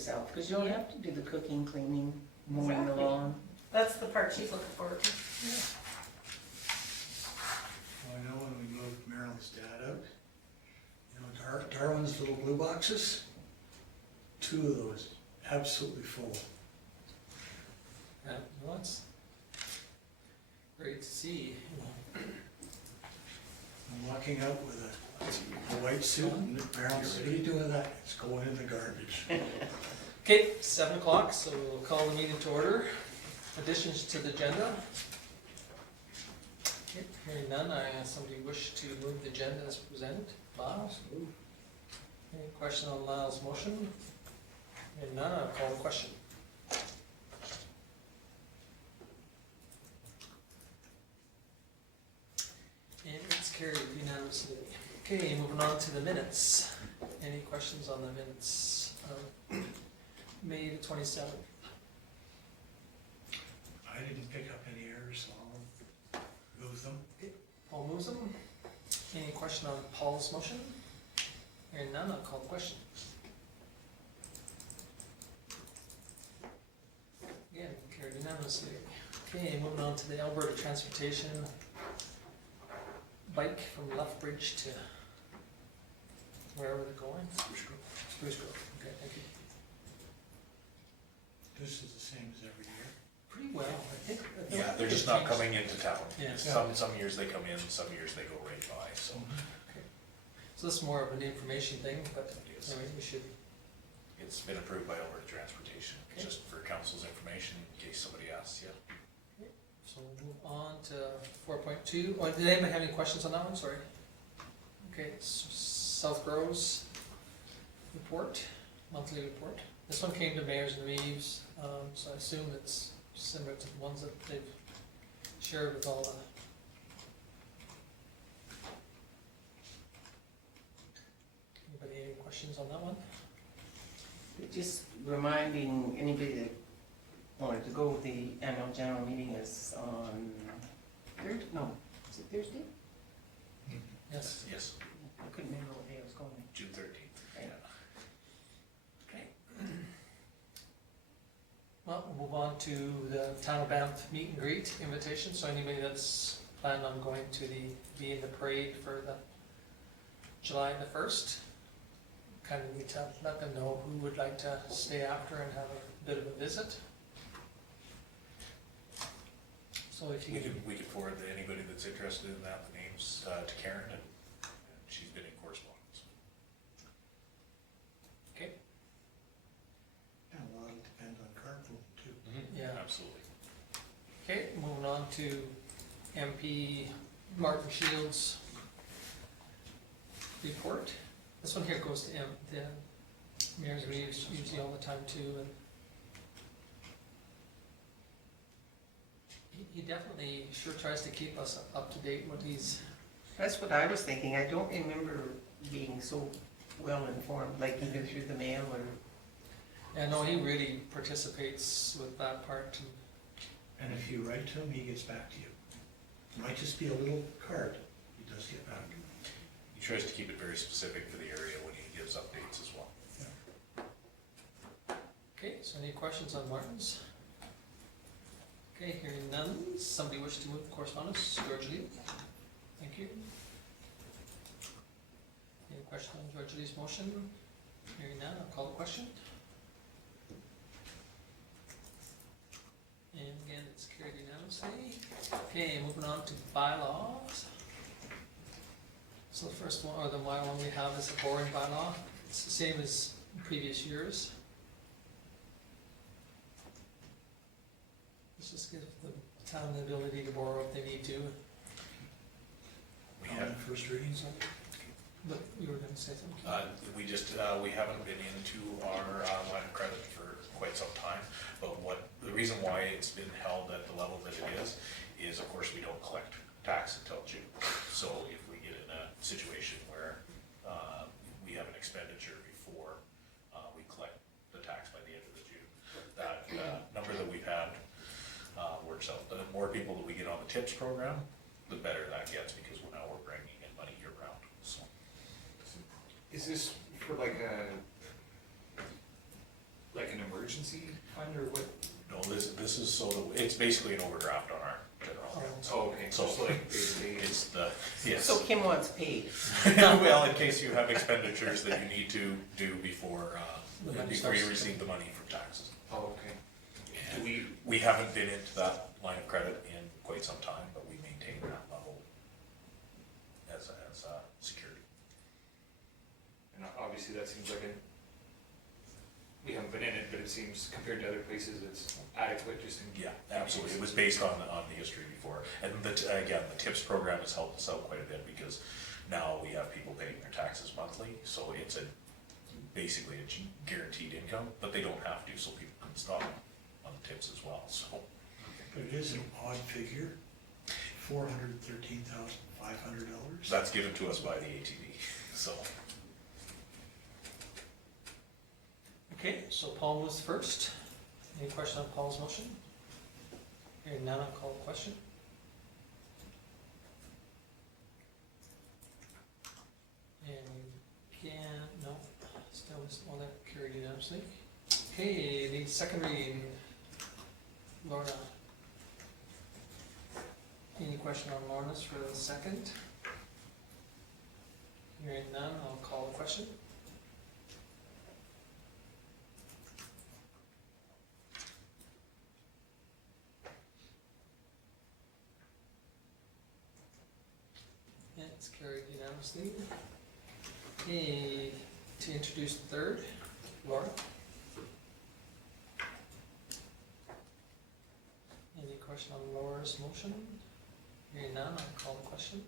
yourself, because you don't have to do the cooking, cleaning, mowing the Exactly. lawn. That's the part she's looking forward to. Well, I know when we moved Marilyn's dad out, you know, Darwin's little blue boxes, 2 of those absolutely full. Yeah, well, that's great to see. I'm walking out with a white suit and Marilyn said, what are you doing with that? It's going in the garbage. Okay, 7 o'clock, so we'll call the meeting to order. Additions to the agenda. Okay, hearing none, somebody wish to move the agenda as presented. Lyles? Any question on Lyle's motion? Hearing none, I'll call the question. And it's carried unanimously. Okay, moving on to the minutes. Any questions on the minutes of May the 27th? I didn't pick up any errors, so I'll move them. Paul moves them. Any question on Paul's motion? Hearing none, I'll call the question. Again, carried unanimously. Okay, moving on to the Alberta Transportation bike from Lethbridge to wherever they're going. Spruce Grove. Okay, thank you. This is the same as every year. Pretty well, I think. Yeah, they're just not coming into town. Yeah. Some years they come in, some years they go right by, so. So this is more of an information thing, but Yes. anyway, we should. It's been approved by Alberta Transportation, Okay. just for council's information, in case somebody asks you. So we'll move on to 4.2. Oh, did anybody have any questions on that one? Sorry. Okay, SouthGrow's report, monthly report. This one came to Mayors and Reeves, so I assume it's similar to the ones that they've shared with all the. Anybody any questions on that one? Just reminding anybody that wanted to go, the annual general meeting is on Thursday, no, is it Thursday? Yes. Yes, I couldn't remember what day I was going. June 13th. Right. Okay. Well, we'll move on to the Town of Banff meet and greet invitation, so anybody that's planning on going to be in the parade for the July the 1st, kind of need to let them know who would like to stay after and have a bit of a visit. So if you We could forward to anybody that's interested in that, the names to Karen, and she's been in correspondence. okay, Yeah, a lot will depend on carpool too. yeah. Absolutely. Okay, moving on to MP Martin Shields' report. This one here goes to the Mayor's Reeves usually all the time too, and he definitely sure tries to keep us up to date what he's. That's what I was thinking. I don't remember being so well informed, like either through the mail or. I know he really participates with that part. And if you write to him, he gets back to you. It might just be a little card, he does get back. He tries to keep it very specific for the area when he gives updates as well. Okay, so any questions on Martin's? Okay, hearing none. Somebody wish to move correspondence? George Lee. Thank you. Any question on George Lee's motion? Hearing none, I'll call the question. And again, it's carried unanimously. Okay, moving on to bylaws. So the first one, or the one we have is a boring bylaw. It's the same as previous years. Let's just give the town the ability to borrow if they need to. We On have, first readings, But you were gonna say something? we just, we haven't been into our line of credit for quite some time, but the reason why it's been held at the level that it is of course we don't collect tax until June. So if we get in a situation where we have an expenditure before we collect the tax by the end of the June, that number that we've had works out. The more people that we get on the TIPS program, the better that gets, because now we're bringing in money year round, so. Is this for like emergency fund or what? No, this is so, that it's basically an overdraft on our general account. Oh, okay, so it's like basically, It's the, yes. So Kim wants paid. Well, in case you have expenditures that you need to do before The money you starts. receive the money from taxes. oh, okay. Do And we, we haven't been into that line of credit in quite some time, but we maintain that level as security. and obviously that seems like we haven't been in it, but it seems compared to other places, it's adequate just in. Yeah, absolutely. It was based on the history before. And again, the TIPS program has helped us out quite a bit because now we have people paying their taxes monthly. So it's basically a guaranteed income, but they don't have to, so people can stop on the TIPS as well, so. But it is an odd figure, $413,500. That's given to us by the ATV, so. Okay, so Paul moves first. Any question on Paul's motion? Hearing none, I'll call the question. And again, no, still missed all that carried unanimously. Okay, the second reading. Lorna. Any question on Lorna's for the second? Hearing none, I'll call the question. Yeah, it's carried unanimously. Okay, to introduce the third, Laura. Any question on Laura's motion? Hearing none, I'll call the question.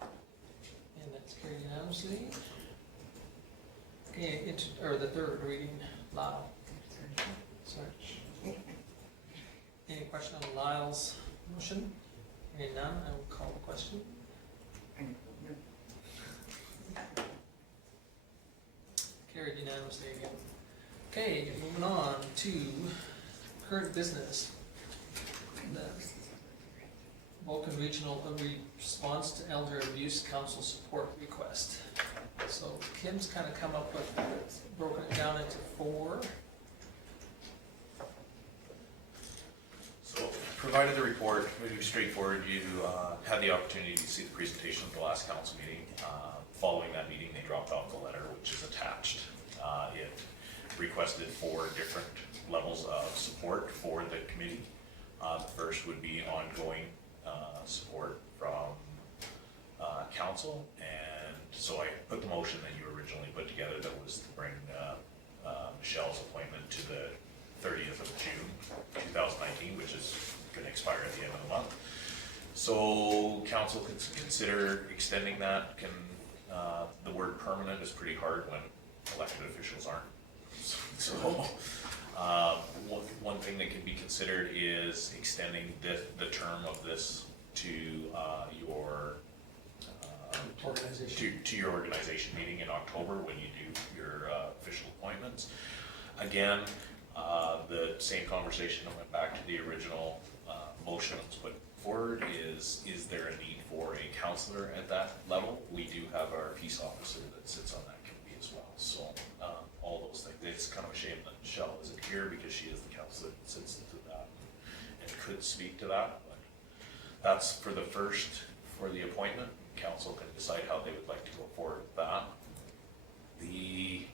And that's carried unanimously. Okay, the third reading, Lyle. Sorry. Any question on Lyle's motion? Hearing none, I will call the question. Carried unanimously again. Okay, moving on to current business. The Vulcan Regional Response to Elder Abuse Council Support Request. So Kim's kind of come up with, broken it down into 4. So, provided the report, moving straightforward, you had the opportunity to see the presentation of the last council meeting. Following that meeting, they dropped off the letter, which is attached. It requested 4 different levels of support for the committee. The first would be ongoing support from council, and so I put the motion that you originally put together that was to bring Michelle's appointment to the 30th of June 2019, which is going to expire at the end of the month. So council can consider extending that. The word permanent is pretty hard when elected officials aren't. So one thing that can be considered is extending the term of this to your Organization. to your organization meeting in October when you do your official appointments. Again, the same conversation that went back to the original motion that was put forward is there a need for a counselor at that level? We do have our peace officer that sits on that committee as well. So all those things. It's kind of a shame that Michelle isn't here because she is the counselor that sits into that and could speak to that. But that's for the appointment. Council can decide how they would like to go forward with that. The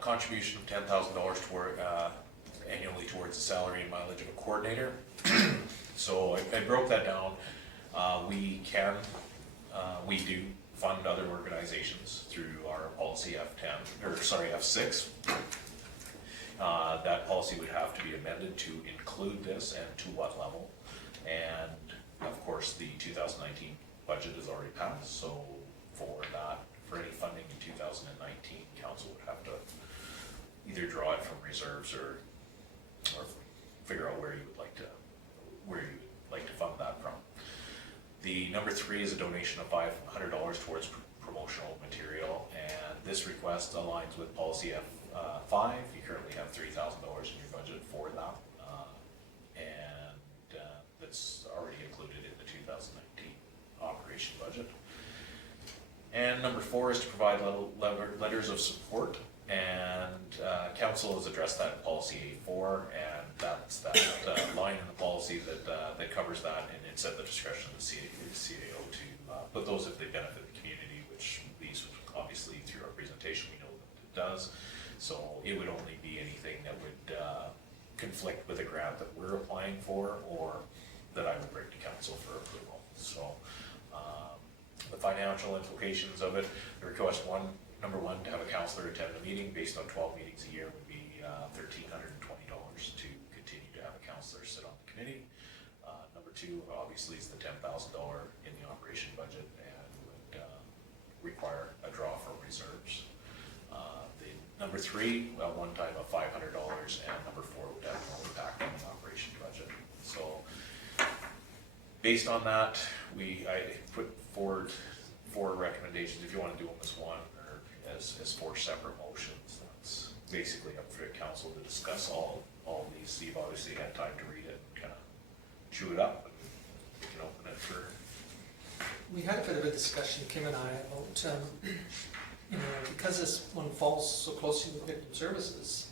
contribution of $10,000 toward annually towards the salary and mileage of a coordinator. So I broke that down. We do fund other organizations through our policy F6. That policy would have to be amended to include this and to what level. And of course, the 2019 budget is already passed, so for any funding in 2019, council would have to either draw it from reserves or figure out where you would like to fund that from. The number 3 is a donation of $500 towards promotional material, and this request aligns with policy F5. You currently have $3,000 in your budget for that, and that's already included in the 2019 operation budget. And number 4 is to provide letters of support, and council has addressed that in policy A4, and that's that line in the policy that covers that, and it's at the discretion of the CAO to put those if they benefit the community, which these, obviously through our presentation, we know that it does. So it would only be anything that would conflict with a grant that we're applying for, or that I would bring to council for approval. So the financial implications of it, the request number one, to have a councillor attend the meeting based on 12 meetings a year would be $1,320 to continue to have a councillor sit on the committee. Number 2, obviously, is the $10,000 in the operation budget, and would require a draw from reserves. Number 3, one time of $500, and number 4 would have no impact on the operation budget. So based on that, I put forward 4 recommendations. If you want to do them as one or as 4 separate motions, that's basically up for council to discuss all these. You've obviously had time to read it and kind of chew it up, and we can open it for. We had a bit of a discussion, Kim and I, about, because this one falls so closely with victim services,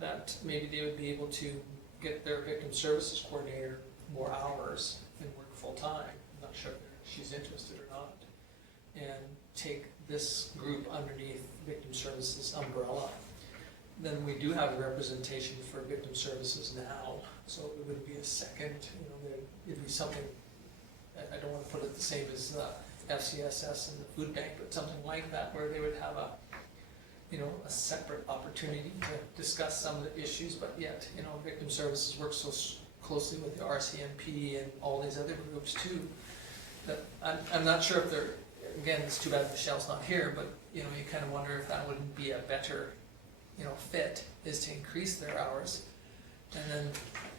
that maybe they would be able to get their victim services coordinator more hours and work full-time. I'm not sure if she's interested or not. And take this group underneath victim services umbrella. Then we do have a representation for victim services now, so it would be a second, it'd be something, I don't want to put it the same as FCSS and the food bank, but something like that, where they would have a separate opportunity to discuss some of the issues, but yet, victim services works so closely with the RCMP and all these other groups too, that I'm not sure if they're, again, it's too bad Michelle's not here, but, you kind of wonder if that wouldn't be a better, fit, is to increase their hours. And then,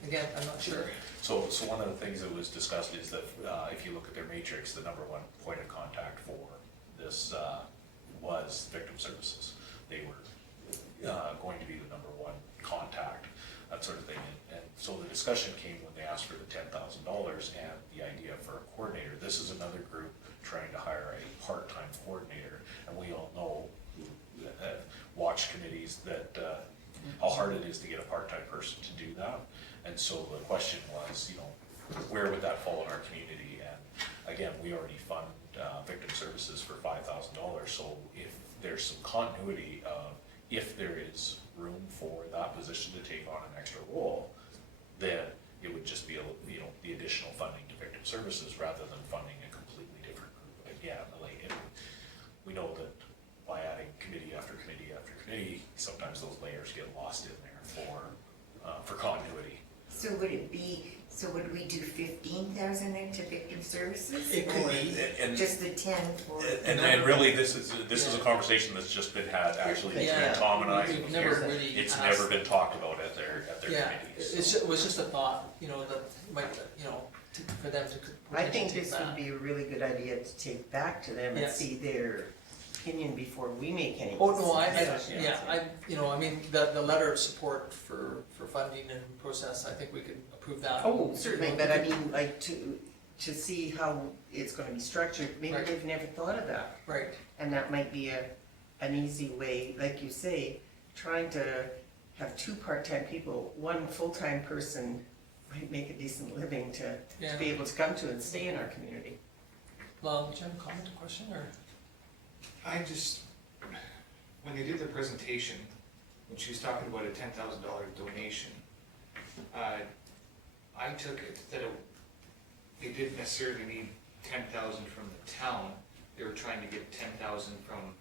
again, I'm not sure. So one of the things that was discussed is that if you look at their matrix, the number 1 point of contact for this was victim services. They were going to be the number 1 contact, that sort of thing. And so the discussion came when they asked for the $10,000 and the idea for a coordinator. This is another group trying to hire a part-time coordinator, and we all know watch committees that how hard it is to get a part-time person to do that. And so the question was, where would that fall in our community? And again, we already fund victim services for $5,000. So if there's some continuity of, if there is room for that position to take on an extra role, then it would just be the additional funding to victim services rather than funding a completely different group. Again, we know that by adding committee after committee after committee, sometimes those layers get lost in there for continuity. So would we do 15,000 then to victim services? It could or be. And just the 10 for? and really, this is a conversation that's just been had actually between Yeah. Tom and I. We've never really It's asked. never been talked about at their committees. It was just a thought, that might, for them to. I think potentially this take would that. be a really good idea to take back to them and Yes. see their opinion before we make any. Oh, no, decisions. the letter of support for funding and process, I think we could approve that. Oh, certainly, but I mean, like, to see how it's gonna be structured, maybe Right. they've never thought of that. Right, And that might be an easy way, like you say, trying to have 2 part-time people, 1 full-time person might make a decent living to yeah. be able to come to and stay in our community. Do you have a comment or question, or? When they did the presentation, when she was talking about a $10,000 donation, I took it that they didn't necessarily need 10,000 from the town, they were trying to get 10,000 from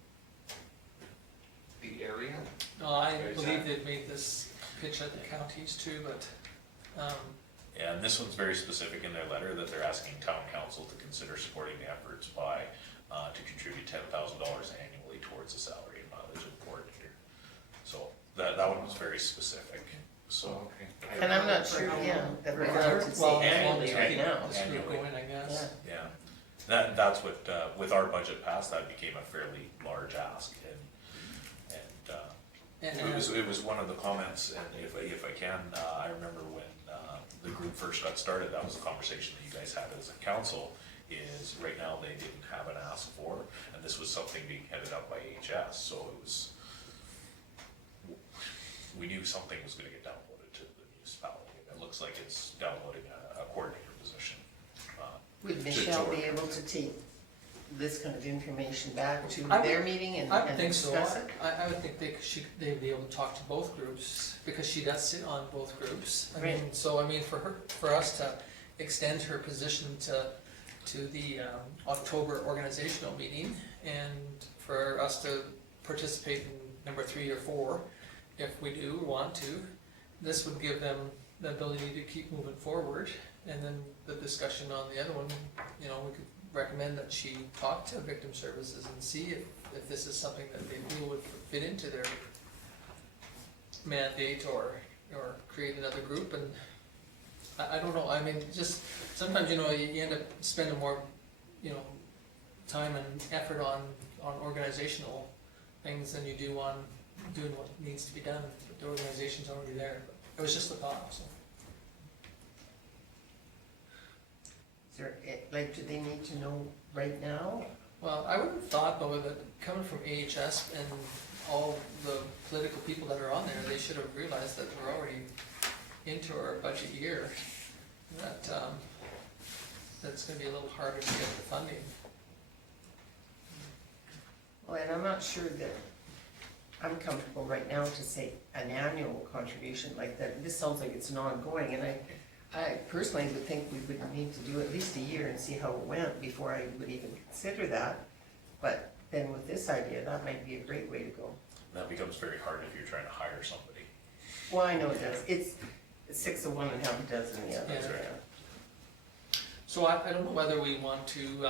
the area. No, I Is believe that- they've made this pitch at the counties too, but, Yeah, and this one's very specific in their letter that they're asking town council to consider supporting the efforts by, to contribute $10,000 annually towards the salary and mileage of the coordinator. So that one was very specific, so. Okay. And I'm not sure, that we're allowed to well, say annually to right keep now. this group Annually. going, I guess. Yeah. Yeah, that's what, with our budget passed, that became a fairly large ask, and it was one of the comments, and if I can, I remember when the group first got started, that was a conversation that you guys had as a council, is right now they didn't have an ask for, and this was something being headed up by HS, so it was, we knew something was gonna get downloaded to the municipality. It looks like it's downloading a coordinator position. Would Michelle be able to take this kind of information back to I would- their meeting and I would think so. discuss it? I would think they'd be able to talk to both groups, because she does sit on both groups. I mean, Right. so I mean, for us to extend her position to the October organizational meeting, and for us to participate in number 3 or 4, if we do want to, this would give them the ability to keep moving forward. And then the discussion on the other one, you know, we could recommend that she talk to victim services and see if this is something that they feel would fit into their mandate, or create another group. And I don't know, I mean, just sometimes, you know, you end up spending more, you know, time and effort on organizational things than you do on doing what needs to be done. But the organization's already there. But it was just a thought, so. Is there, like, do they need to know right now? Well, I would have thought, though, that coming from AHS and all the political people that are on there, they should have realized that we're already into our budget year, that it's gonna be a little harder to get the funding. Well, and I'm not sure that I'm comfortable right now to say an annual contribution like that. This sounds like it's an ongoing, and I personally would think we would need to do at least a year and see how it went before I would even consider that. But then with this idea, that might be a great way to go. That becomes very hard if you're trying to hire somebody. Well, I know it does. It's 6 of one and half a dozen of the other. Yeah. Yeah. So I don't know whether we want to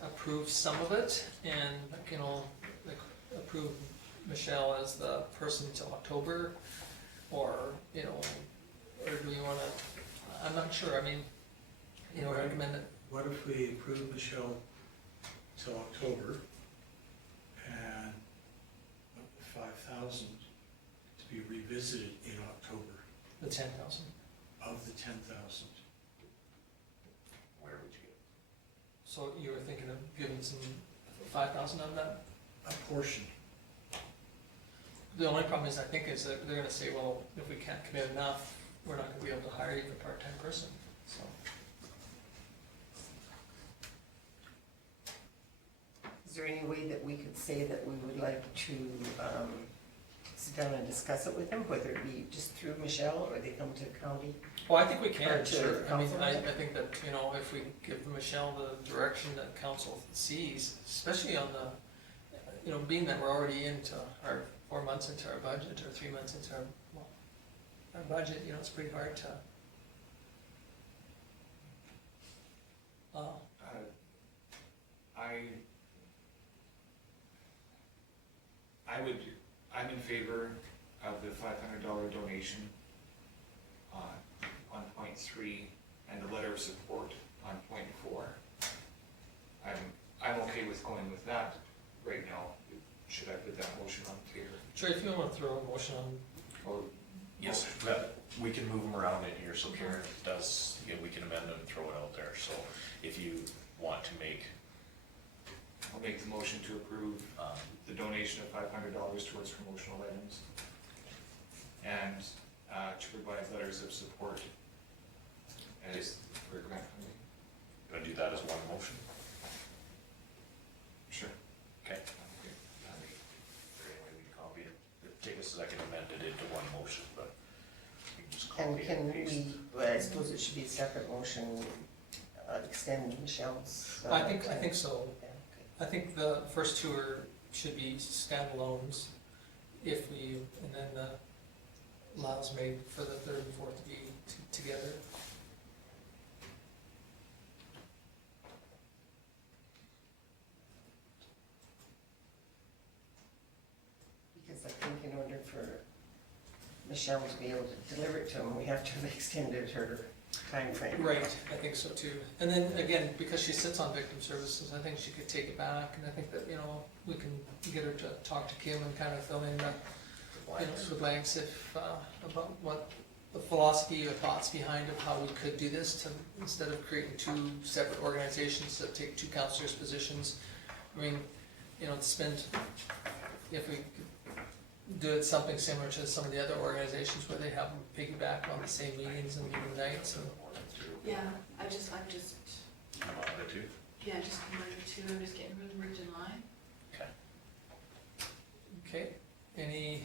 approve some of it and, you know, like approve Michelle as the person till October, or, you know, or do we wanna, I'm not sure, I mean, you know, recommend it. What if we approve Michelle till October and up to 5,000 to be revisited in October The 10,000. of the 10,000? Where would you get? So you were thinking of giving some 5,000 of that? A portion. The only problem is, I think, is that they're gonna say, well, if we can't commit enough, we're not gonna be able to hire even a part-time person, so. Is there any way that we could say that we would like to sit down and discuss it with them, whether it be just through Michelle or they come to county? Well, I think we Or can, to sure. I mean, council. I think that, you know, if we give Michelle the direction that council sees, especially on the, you know, being that we're already into our 4 months into our budget, or 3 months into our budget, you know, it's pretty hard to. I'm in favor of the $500 donation on point 3 and the letter of support on point 4. I'm okay with going with that right now. Should I put that motion on the table? Sure, if you want to throw a motion on. Or Yes, we can move them around in here, so Karen does, you know, we can amend them and throw it out there, so if you want to make, I'll make the motion to approve the donation of $500 towards promotional items and to provide letters of support as for grant funding. you wanna do that as one motion? Sure. Okay. Anyway, we can copy it, take a second, amend it into one motion, but we can just And copy can and paste. we, well, I suppose it should be a separate motion, extend Michelle's. I think so. Yeah, okay. I think the first 2 should be standalones, if we, and then the laws made for the 3rd and 4th to be together. Because I think in order for Michelle to be able to deliver it to him, we have to have extended her timeframe. Right, I think so too. And then again, because she sits on victim services, I think she could take it back, and I think that, you know, we can get her to talk to Kim and kind of fill in the, you know, the blanks if, about what the philosophy or thoughts behind of how we could do this to, instead of creating two separate organizations that take two councillors' positions. I mean, you know, spend, if we could do it something similar to some of the other organizations where they have them piggyback on the same meetings and meeting nights and. Yeah, I'm just, I'm on it too. yeah, just combined the two, I'm just getting rid of merge in line. Okay. Okay, any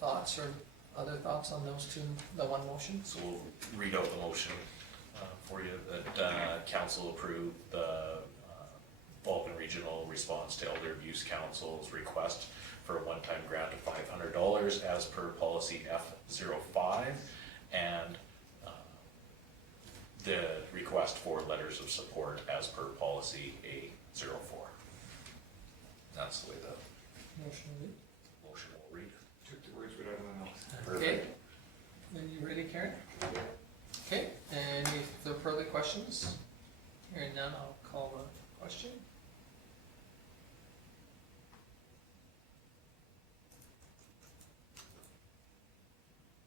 thoughts or other thoughts on those two, the one motion? So we'll read out the motion for you, that council approve the Vulcan Regional Response to Elder Abuse Council's request for a one-time grant of $500 as per policy F05, and the request for letters of support as per policy A04. That's the way the Motion read. motion will read. Took the words right out of my mouth. Okay, Perfect. are you ready, Karen? Okay, any further questions? Hearing none, I'll call the question.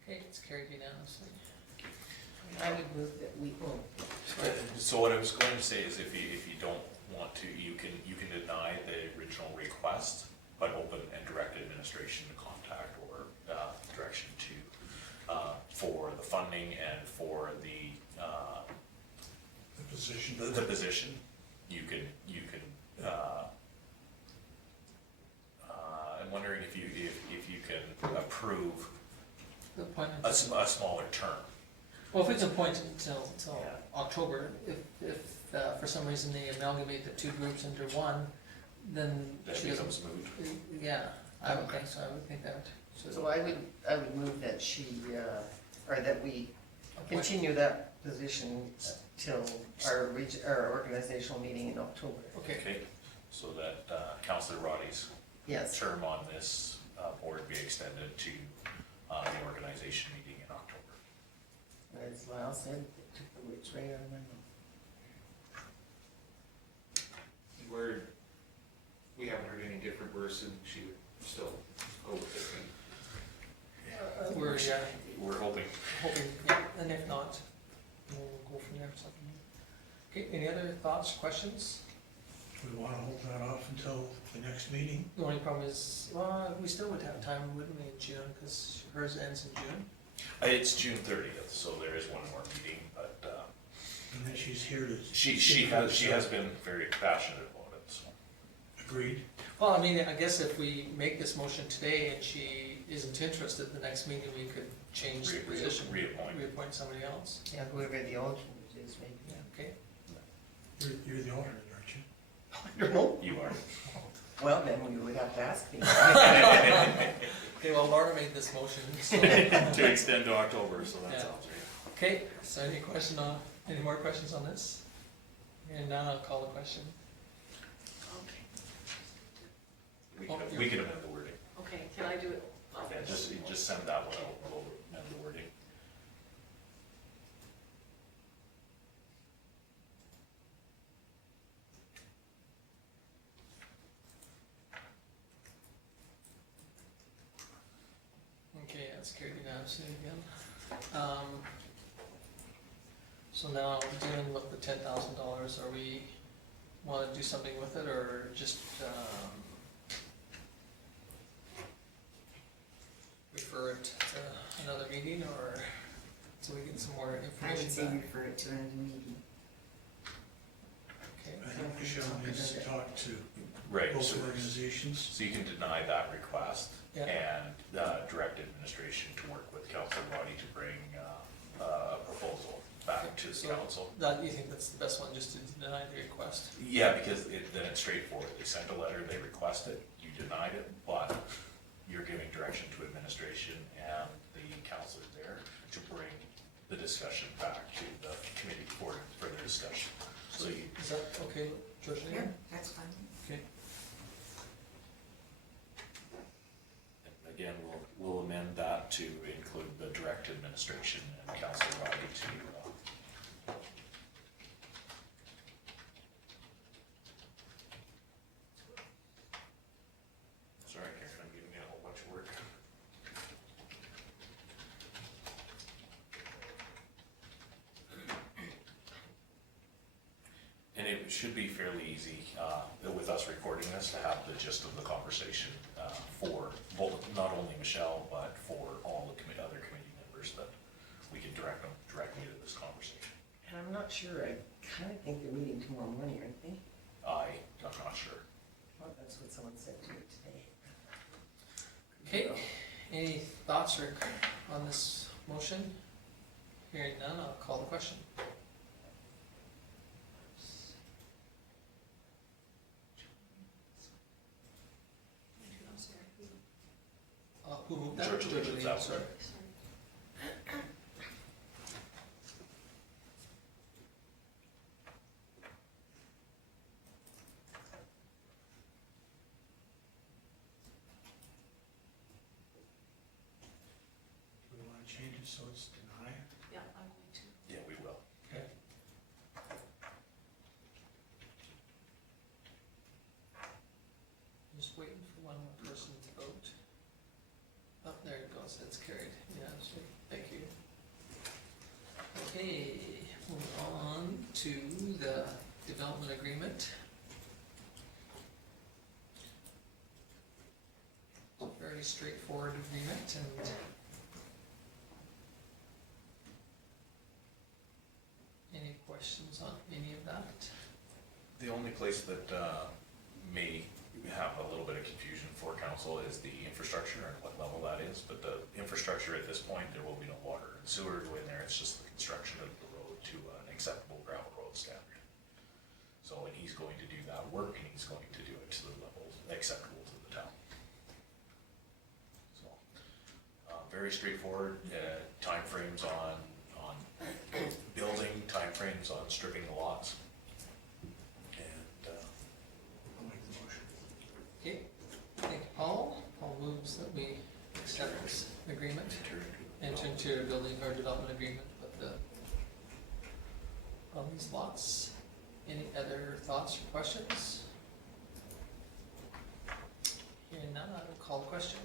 Okay, it's carried unanimously. I would move that we, oh, So what I was going to say is if you don't want to, you can deny the original request, but open and direct administration to contact or direction to, for the funding and for the position. the position. You can, I'm wondering if you can approve The appointment. a smaller term. Well, if it's appointed until Yeah. October, if for some reason they amalgamate the two groups into one, then That she doesn't. becomes moot. Yeah, I would think so, I would think that. so I would move that she, or that we Appoint- continue that position till our organizational meeting in October. Okay, Okay, so that Councillor Roddy's Yes, term on this board be extended to the organization meeting in October. as Lyle said, it took the words right out of my mouth. We haven't heard any different, we're assuming she would still go with it. we're We're hoping. hoping, yeah, and if not, we'll go from there or something. Okay, any other thoughts, questions? We wanna hold that off until the next meeting, The only problem is, well, we still would have time, wouldn't we, in June, because hers ends in June? It's June 30th, so there is one more meeting, but and then she's here to. she has been very passionate about it, so. Agreed. Well, I mean, I guess if we make this motion today and she isn't interested, the next meeting we could change the position. Reappoint. Somebody else. Yeah, whoever the alternate is, maybe. Yeah, okay. You're the alternate, aren't you? I don't know. You are. Well, then you would have to ask me. Okay, well, Laura made this motion, so. To extend to October, so that Yeah. sounds right. Okay, so any more questions on this? And now I'll call the question. We can amend the wording. Okay, can I do it? Yeah, just send that one out, we'll amend the wording. Okay, that's carried unanimously again. So now, dealing with the $10,000, are we, wanna do something with it, or just, refer it to another meeting, or, so we get some more I information would say back? refer it to another meeting. Okay, I think Michelle needs to talk to Right, both so organizations. so you can deny that request Yeah. and direct administration to work with Councillor Roddy to bring a proposal back to the So- council. that, you think that's the best one, just to deny the request? Yeah, because then it's straightforward. They sent a letter, they requested, you denied it, but you're giving direction to administration and the councillors there to bring the discussion back to the committee for further discussion. So you, Is that okay, Georgina? Yeah, that's fine. Okay. again, we'll amend that to include the direct administration and Councillor Roddy to, sorry, Karen, I'm giving you a whole bunch of work. it should be fairly easy, with us recording this, to have the gist of the conversation, for both, not only Michelle, but for all the other committee members, that we can direct them directly to this conversation. And I'm not sure, I kinda think they're meeting tomorrow morning, aren't they? I'm not sure. Well, that's what someone said to me today. Okay, any thoughts, Rick, on this motion? Hearing none, I'll call the question. Who moved that? George Lee moved that. Sorry. Do we wanna change it so it's deny? Yeah, I'm going to. Yeah, we will. Okay. Just waiting for one more person to vote. Oh, there it goes, that's carried, yeah, sweet. Thank you. Okay, move on to the development agreement. It's a very straightforward agreement, and any questions on any of that? The only place that may have a little bit of confusion for council is the infrastructure and what level that is, but the infrastructure at this point, there will be no water and sewer go in there, it's just the construction of the road to an acceptable gravel road standard. So, and he's going to do that work, and he's going to do it to the level acceptable to the town. So, very straightforward, timeframes on building, timeframes on stripping the lots. And, I'll make the motion. Okay, thank you, Paul. Paul moves that we accept this agreement, enter into a building or development agreement with the, on these lots. Any other thoughts or questions? Hearing none, I will call the question.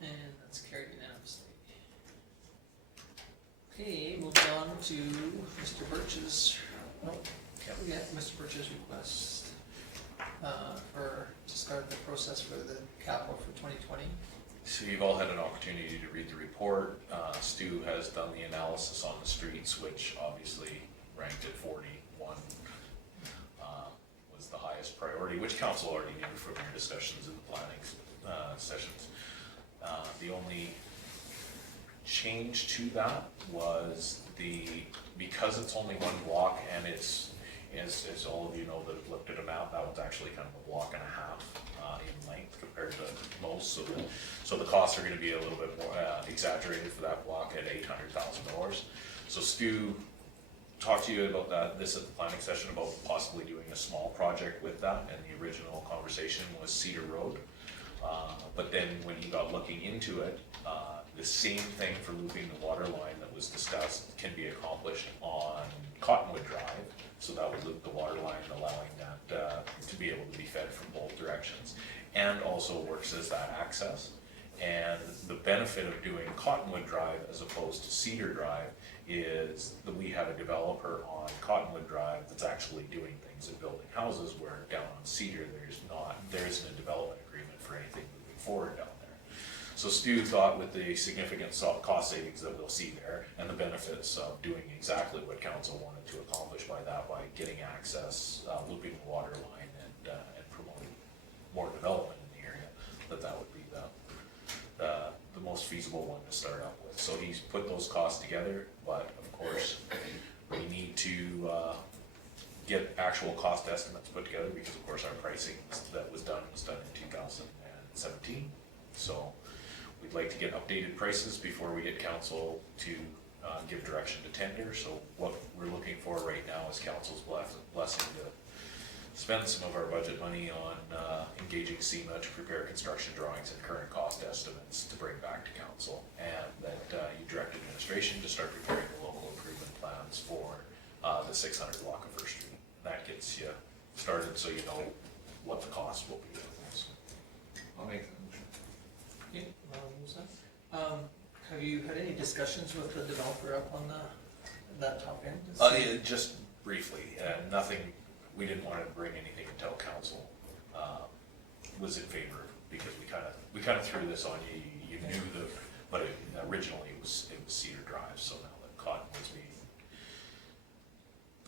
And that's carried unanimously. Okay, moving on to Mr. Birch's, yeah, Mr. Birch's request to start the process for the capital for 2020. So you've all had an opportunity to read the report. Stu has done the analysis on the streets, which obviously ranked at 41, was the highest priority, which council already knew from your discussions in the planning sessions. The only change to that was because it's only one block, and it's, as all of you know that have looked at a map, that one's actually kind of a block and a half in length compared to most, so the costs are gonna be a little bit more exaggerated for that block at $800,000. So Stu talked to you about this at the planning session, about possibly doing a small project with that, and the original conversation was Cedar Road. But then when he got looking into it, the same thing for looping the water line that was discussed can be accomplished on Cottonwood Drive. So that would loop the water line, allowing that to be able to be fed from both directions, and also works as that access. And the benefit of doing Cottonwood Drive as opposed to Cedar Drive is that we have a developer on Cottonwood Drive that's actually doing things and building houses, where down on Cedar there isn't a development agreement for anything moving forward down there. So Stu thought with the significant cost savings that we'll see there, and the benefits of doing exactly what council wanted to accomplish by that, by getting access, looping the water line, and promoting more development in the area, that would be the most feasible one to start up with. So he's put those costs together, but of course, we need to get actual cost estimates put together, because of course our pricing that was done in 2017. So we'd like to get updated prices before we get council to give direction to tender. So what we're looking for right now is council's blessing to spend some of our budget money on engaging SEMA to prepare construction drawings and current cost estimates to bring back to council, and that you direct administration to start preparing the local improvement plans for the 600 block of First Street. That gets you started, so you know what the cost will be. I'll make the motion. Okay, Have you had any discussions with the developer up on that top end? Yeah, just briefly, nothing, we didn't want to bring anything until council was in favor, because we kind of threw this on you, you knew but originally it was Cedar Drive, so now that Cottonwood's being,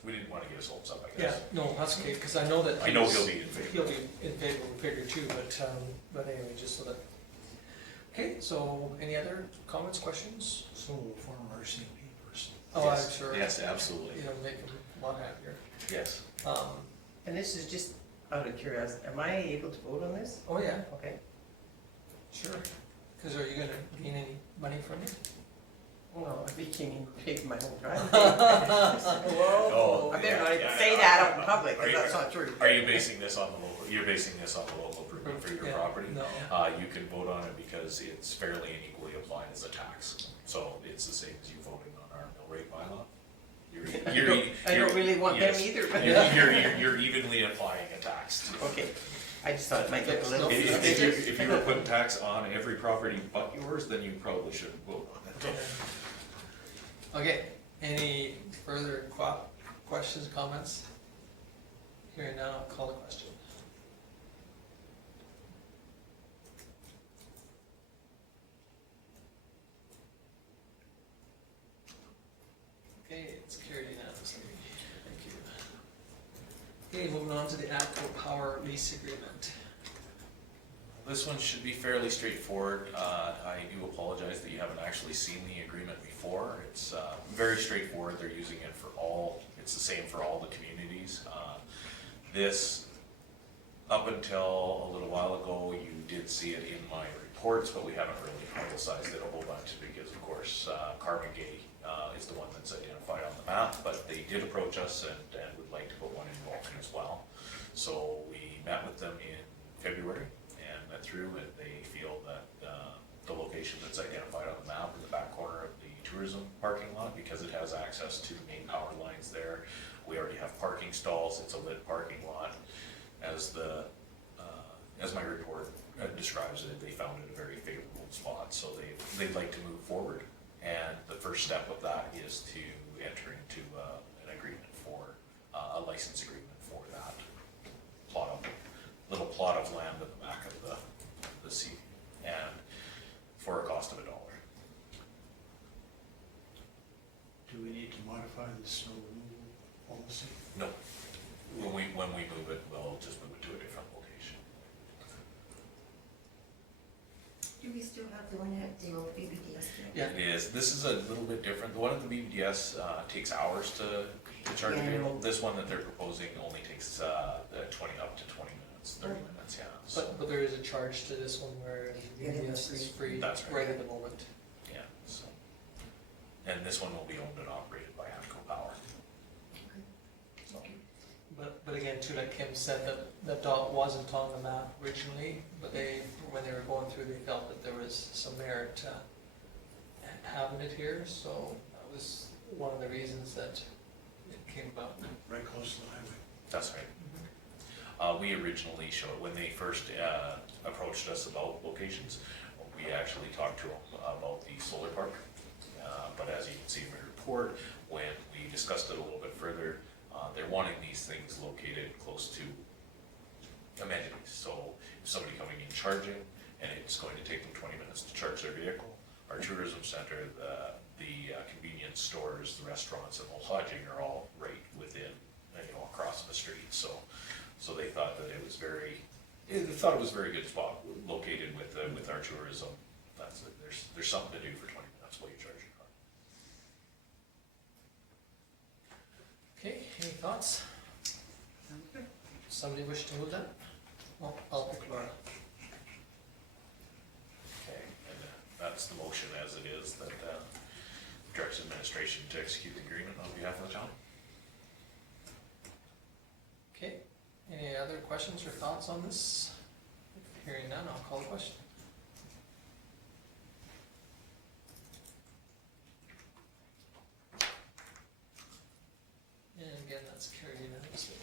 we didn't want to get his hopes up, I Yeah, guess. no, that's okay, because I know that. I know he'll be in favor. He'll be in favor of figure two, but anyway, just so that. Okay, so any other comments, questions? So a former RCMP person. Oh, Yes, I'm sure. yes, absolutely. It'll make him a lot happier. Yes. And this is just out of curiosity, am I able to vote on this? Oh, yeah, Okay. sure. Because are you gonna gain any money from it? Well, I became paid my whole driveway. Oh, I better not even yeah, say yeah. that out in public, Are because you- that's not true. Are you basing this on the local, you're basing this on the local improvement for your Yeah, property? No. You can vote on it because it's fairly and equally applied as a tax. So it's the same as you voting on our mill rate bylaw. I don't really want them yes. either, but. You're evenly applying a tax to. Okay, I just thought it might look a little. If you were putting tax on every property but yours, then you probably shouldn't vote on it. Okay, any further questions, comments? Hearing none, I'll call the question. Okay, it's carried unanimously. Thank you. Okay, moving on to the ATCO Power lease agreement. This one should be fairly straightforward. I do apologize that you haven't actually seen the agreement before. It's very straightforward. They're using it for all, it's the same for all the communities. This, up until a little while ago, you did see it in my reports, but we haven't really publicized it a whole bunch because, of course, Carmen Gay is the one that's identified on the map, but they did approach us and would like to put one in Vulcan as well. So we met with them in February and went through, and they feel that the location that's identified on the map in the back corner of the tourism parking lot, because it has access to the main power lines there. We already have parking stalls, it's a lit parking lot. As my report describes it, they found it a very favorable spot, so they'd like to move forward. And the first step of that is to enter into an agreement for, a license agreement for that little plot of land at the back of the sea, and for a cost of $1. Do we need to modify the snow removal policy? No, when we move it, we'll just move it to a different location. Do we still have the one at the old BBDS? Yeah. It is, this is a little bit different. The one at the BBDS takes hours to charge a vehicle. This one that they're proposing only takes up to 20 minutes, 30 minutes, yeah. So, But there is a charge to this one where Yeah, UBS is free That's right. right at the moment. yeah, so. And this one will be owned and operated by ATCO Power. So, But again, too, like Kim said, that dot wasn't on the map originally, but when they were going through, they felt that there was some merit to having it here, so that was one of the reasons that it came about. Right close to the highway. That's right. We originally showed, when they first approached us about locations, we actually talked to them about the solar park. But as you can see in my report, when we discussed it a little bit further, they're wanting these things located close to amenities. So if somebody coming in charging, and it's going to take them 20 minutes to charge their vehicle, our tourism center, the convenience stores, the restaurants, and the lodging are all right within, across the street. So they thought that it was very good spot located with our tourism. That's it. There's something to do for 20 minutes while you charge your car. Okay, any thoughts? Somebody wish to move that? Oh, I'll pick Laura. Okay, and that's the motion as it is, that directs administration to execute the agreement on behalf of the town. Okay, any other questions or thoughts on this? Hearing none, I'll call the question. And again, that's carried unanimously.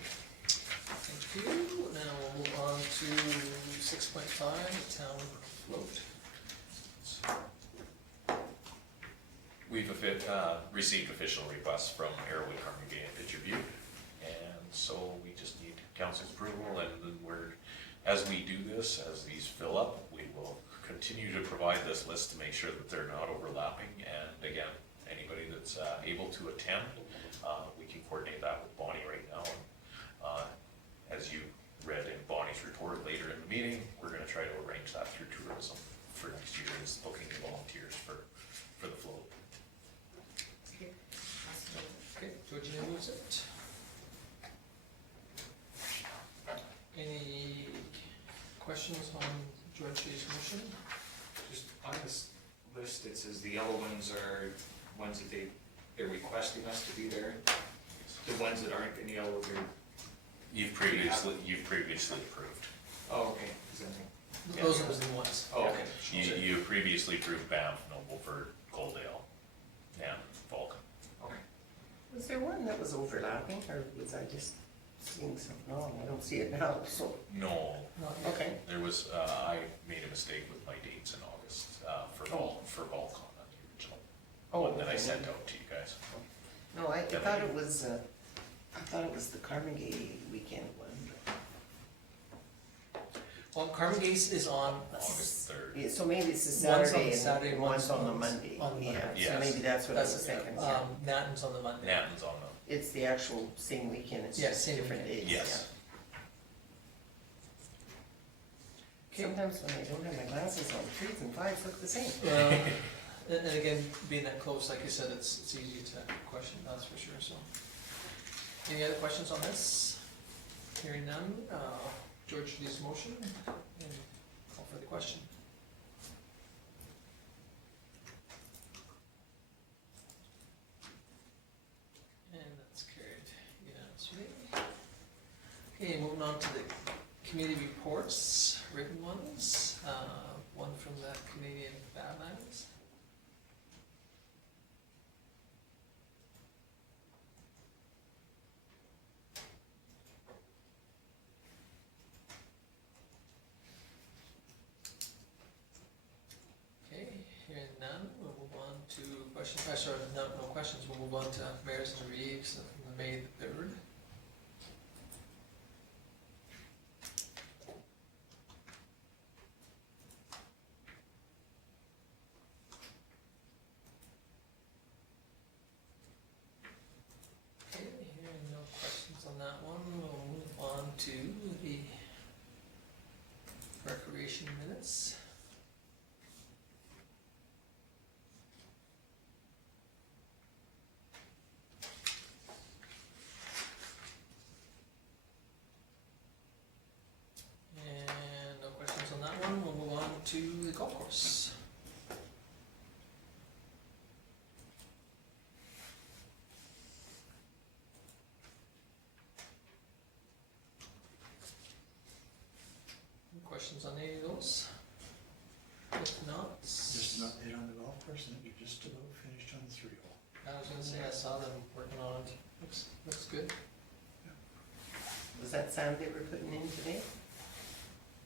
Thank you. Now we'll move on to 6.5, the town float. We've received official requests from Arrowwood, Carnegie, and Pitcher Butte, and so we just need council's approval, and then as we do this, as these fill up, we will continue to provide this list to make sure that they're not overlapping, and again, anybody that's able to attend, we can coordinate that with Bonnie right now. As you read in Bonnie's report later in the meeting, we're gonna try to arrange that through tourism for next year, is looking at volunteers for the float. Okay, Georgina moves it. Any questions on Georgie's motion? Just on this list, it says the yellow ones are ones that they're requesting us to be there. The ones that aren't in yellow, they're, You've previously approved. oh, okay. Is that- Those are the ones. Oh, okay. You previously approved Banff, Nobleford, Coaldale, and Vulcan. Okay. Was there one that was overlapping, or was I just seeing something wrong? I don't see it now, so, No, Not yet. okay. there was, I made a mistake with my dates in August, for Vulcan on the original one that I okay. sent out to you guys. No, I Then thought I- it was, the Carnegie weekend one. Well, Carmen Gates is on, August 3rd. Yeah, so maybe it's the One's on Saturday the Saturday, and one's on the one's Monday. on the Yeah, Monday. so Yes. maybe that's what I was that's, thinking, yeah. Natton's on the Monday. Natton's on It's the actual same weekend, it's Yeah, just same different weekend. days. Yes. Yeah. Sometimes when I don't have my glasses on, 3s and 5s look the same. And again, being that close, like you said, it's easy to question, that's for sure, so. Any other questions on this? Hearing none, George leaves motion and call for the question. And that's carried unanimously. Okay, moving on to the committee reports, written ones, one from the Canadian Badlands. Okay, hearing none, we'll move on to questions, sorry, no questions, we'll move on to Mayor's and Reeves from the May the 3rd. Okay, hearing no questions on that one, we'll move on to the recreation minutes. And no questions on that one, we'll move on to the golf course. Any questions on any of those? If not, Just an update on the golf course, and you're just about finished on the 3-hole. I was gonna say, I saw them working on it, looks good. Was that sand they were putting in today?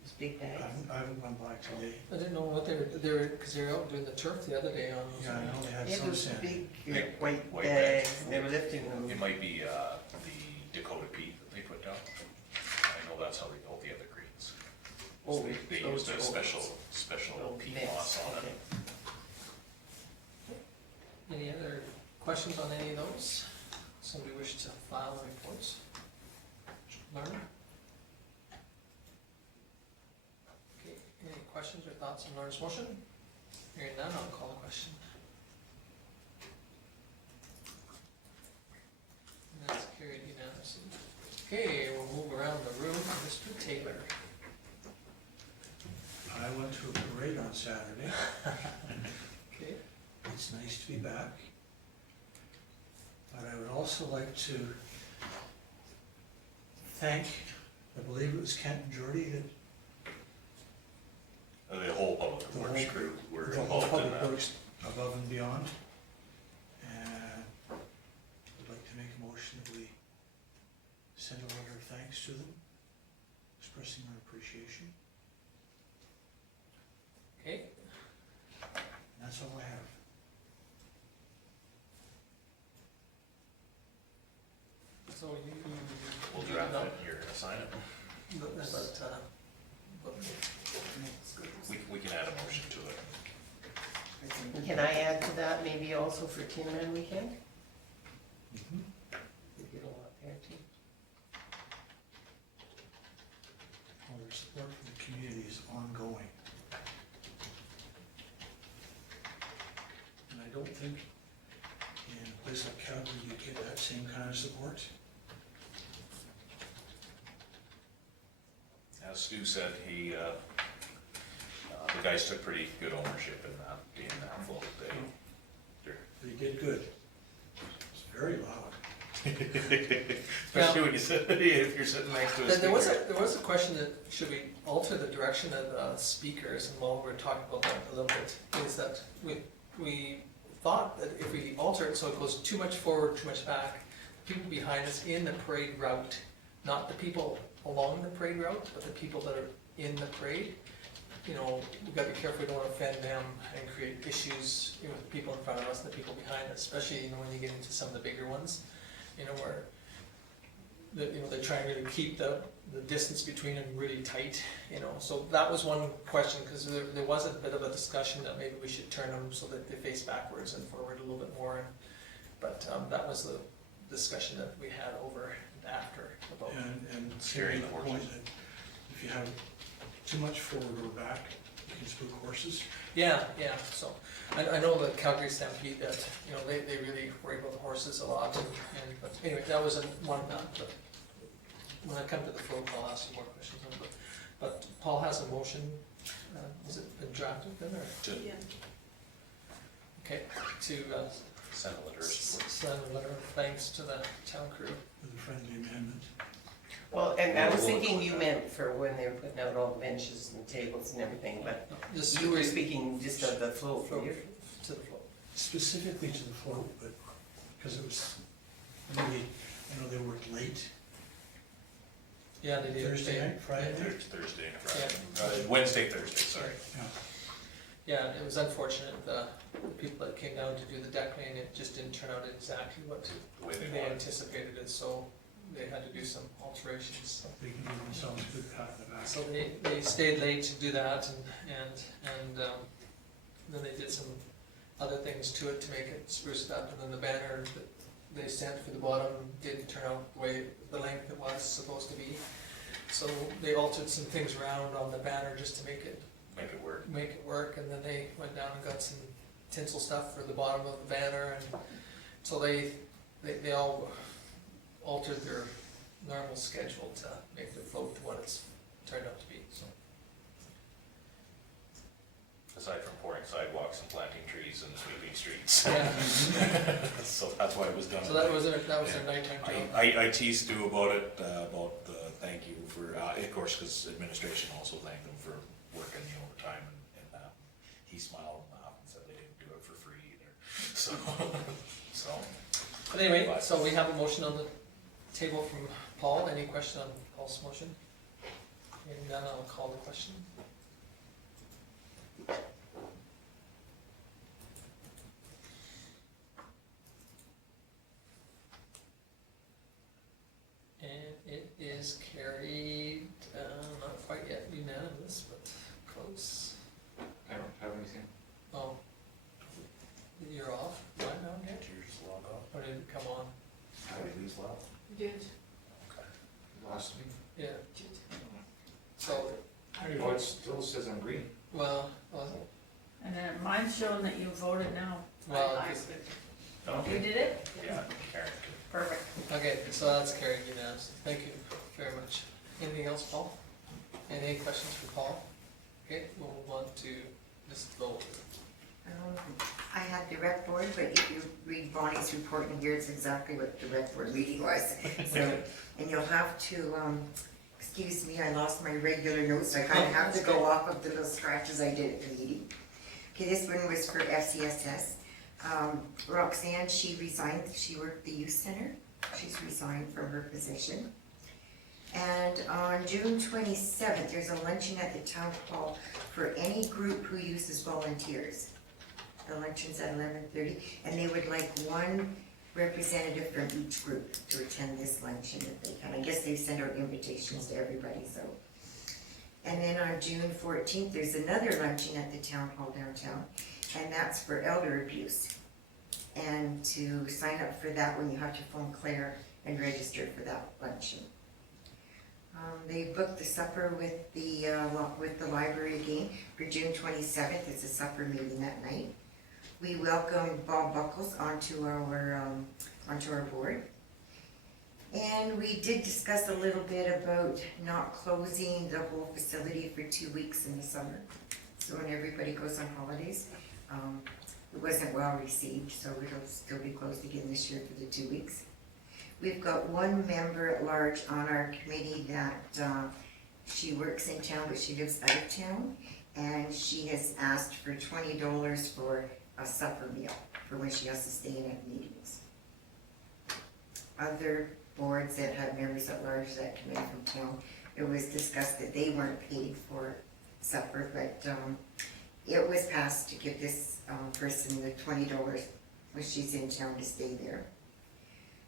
Those big bags? I haven't gone by today. I didn't know what they were, cause they were out doing the turf the other day on. Yeah, I know they had They had some those sand. big Big white white bags, bags. and they were lifting them. It might be, the Dakota Pete that they put down. I know that's how they built the other greens. Oh, They those used a old- special old peat mix, moss on it. okay. Any other questions on any of those? Somebody wish to file the reports? Lauren? Okay, any questions or thoughts on Lauren's motion? Hearing none, I'll call the question. And that's carried unanimously. Okay, we'll move around the room. Mr. Taylor. I went to a parade on Saturday. Okay. It's nice to be back. But I would also like to thank, I believe it was Kent and Jordy that The whole public The works whole- crew were the whole involved in public that. works above and beyond. And I'd like to make a motion that we send a letter of thanks to them, expressing our appreciation. Okay, And that's all I have. So you. We'll draft it, you're gonna sign it. We can add a motion to it. Can I add to that, maybe also for Tin Man Weekend? Mhm. We did a lot there too. Well, their support for the community is ongoing. And I don't think in a place like Calgary you get that same kind of support. As Stu said, he, the guys took pretty good ownership in that float. They did good. It's very loud. Especially when you sit, if you're sitting next to a There was speaker. a question that, should we alter the direction of speakers, and while we're talking about that a little bit, is that we thought that if we alter it so it goes too much forward, too much back, the people behind us in the parade route, not the people along the parade route, but the people that are in the parade, you know, we've got to be careful we don't offend them and create issues, you know, with the people in front of us and the people behind us, especially, you know, when you get into some of the bigger ones, you know, where you know, they try and really keep the distance between them really tight, you know, so that was one question, because there was a bit of a discussion that maybe we should turn them so that they face backwards and forward a little bit more, but that was the discussion that we had over and after about. And Scaring carrying the the point horses. that if you have too much forward or back, you can spook horses. Yeah, so, I know that Calgary Stampede, that, you know, they really worry about the horses a lot, but anyway, that was one of them, but when I come to the float, I'll ask you more questions on it, but Paul has a motion, has it been drafted then, or? To Yeah. Okay, to send a letter of support. send a letter of thanks to the town crew. With a friendly amendment. Well, and I was thinking you meant for when they were putting out all the benches and tables and everything, but Just you were speaking just of the float. float to the float. Specifically to the float, but because it was really, I know they worked late. Yeah, they did. Thursday night, Friday night? Thursday and Friday. Wednesday, Thursday, sorry. Yeah, it was unfortunate, the people that came down to do the deck lane, it just didn't turn out exactly what The way they they wanted. anticipated it, so they had to do some alterations. They can give themselves a good pat in the back. So they stayed late to do that, and then they did some other things to it to make it spruce it up, and then the banner that they sent for the bottom didn't turn out the way, the length it was supposed to be. So they altered some things around on the banner just to make it Make it work. and then they went down and got some tinsel stuff for the bottom of the banner, and so they all altered their normal schedule to make the float to what it's turned out to be, so. Aside from pouring sidewalks and planting trees and sweeping streets. Yeah, So that's why it was done. so that was their nighttime job. I teased Stu about it, about the thank you for, of course, because administration also thanked them for working the overtime, and he smiled and laughed and said they didn't do it for free either. So, But anyway, so we have a motion on the table from Paul. Any question on Paul's motion? And then I'll call the question. And it is carried, not quite yet unanimous, but close. I don't have anything. Oh, you're off right now, Gary? did you just log off? Or did it come on? How did these log? Good. Lost me. Yeah, so, Oh, it still says I'm green. well, And then mine's showing that you voted now. well, I just- switched. You did it? Yeah, Karen. Perfect. okay, so that's carried unanimously. Thank you very much. Anything else, Paul? Any questions for Paul? Okay, we'll move on to this vote. I had direct board, but if you read Bonnie's report in here, it's exactly what direct board meeting was. So, and you'll have to, excuse me, I lost my regular notes, I kinda have to go off of the little scratches I did at the meeting. Okay, this one was for FCSS. Roxanne, she resigned, she worked the youth center, she's resigned from her position. And on June 27th, there's a luncheon at the town hall for any group who uses volunteers. The luncheon's at 11:30, and they would like one representative from each group to attend this luncheon if they can. I guess they send out invitations to everybody, so. And then on June 14th, there's another luncheon at the town hall downtown, and that's for elder abuse. And to sign up for that one, you have to phone Claire and register for that luncheon. They booked the supper with the library again for June 27th. It's a supper meeting that night. We welcomed Bob Buckles onto our board. And we did discuss a little bit about not closing the whole facility for 2 weeks in the summer. So when everybody goes on holidays, it wasn't well received, so it'll still be closed again this year for the 2 weeks. We've got one member at large on our committee that she works in town, but she lives out of town. And she has asked for $20 for a supper meal for when she has to stay in at meetings. Other boards that have members at large that come in from town, it was discussed that they weren't paid for supper, but it was passed to give this person the $20 when she's in town to stay there.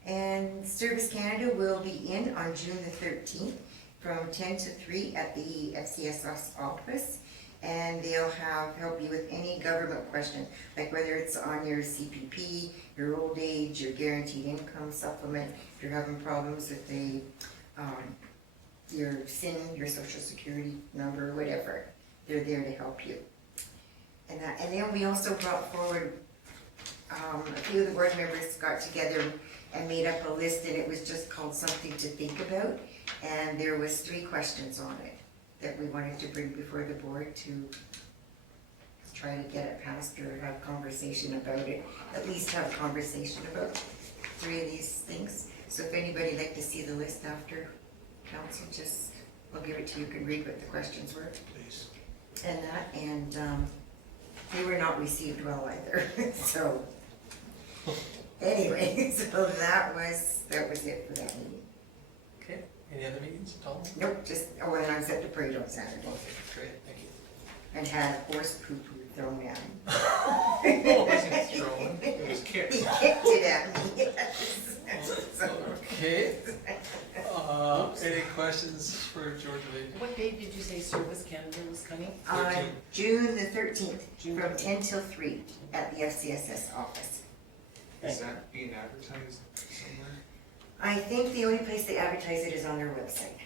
And Service Canada will be in on June the 13th from 10 to 3 at the FCSS office. And they'll help you with any government question, like whether it's on your CPP, your old age, your guaranteed income supplement, if you're having problems with your SIN, your social security number, whatever, they're there to help you. And then we also brought forward, a few of the board members got together and made up a list, and it was just called Something to Think About, and there was 3 questions on it that we wanted to bring before the board to try to get it passed or have conversation about it, at least have conversation about 3 of these things. So if anybody'd like to see the list after council, just, I'll give it to you, you can read what the questions were. Please. And they were not received well either, so. Anyway, so that was it for that meeting. Okay, any other meetings at all? Nope, just, and I was at the parade on Saturday. Okay, great, thank you. And had horse poo thrown at me. It wasn't thrown, it was kicked. He kicked it at me, yes. Okay. Any questions for George Lee? What date did you say Service Canada was coming? June the 13th, from 10 till 3 at the FCSS office. Is that being advertised somewhere? I think the only place they advertise it is on their website.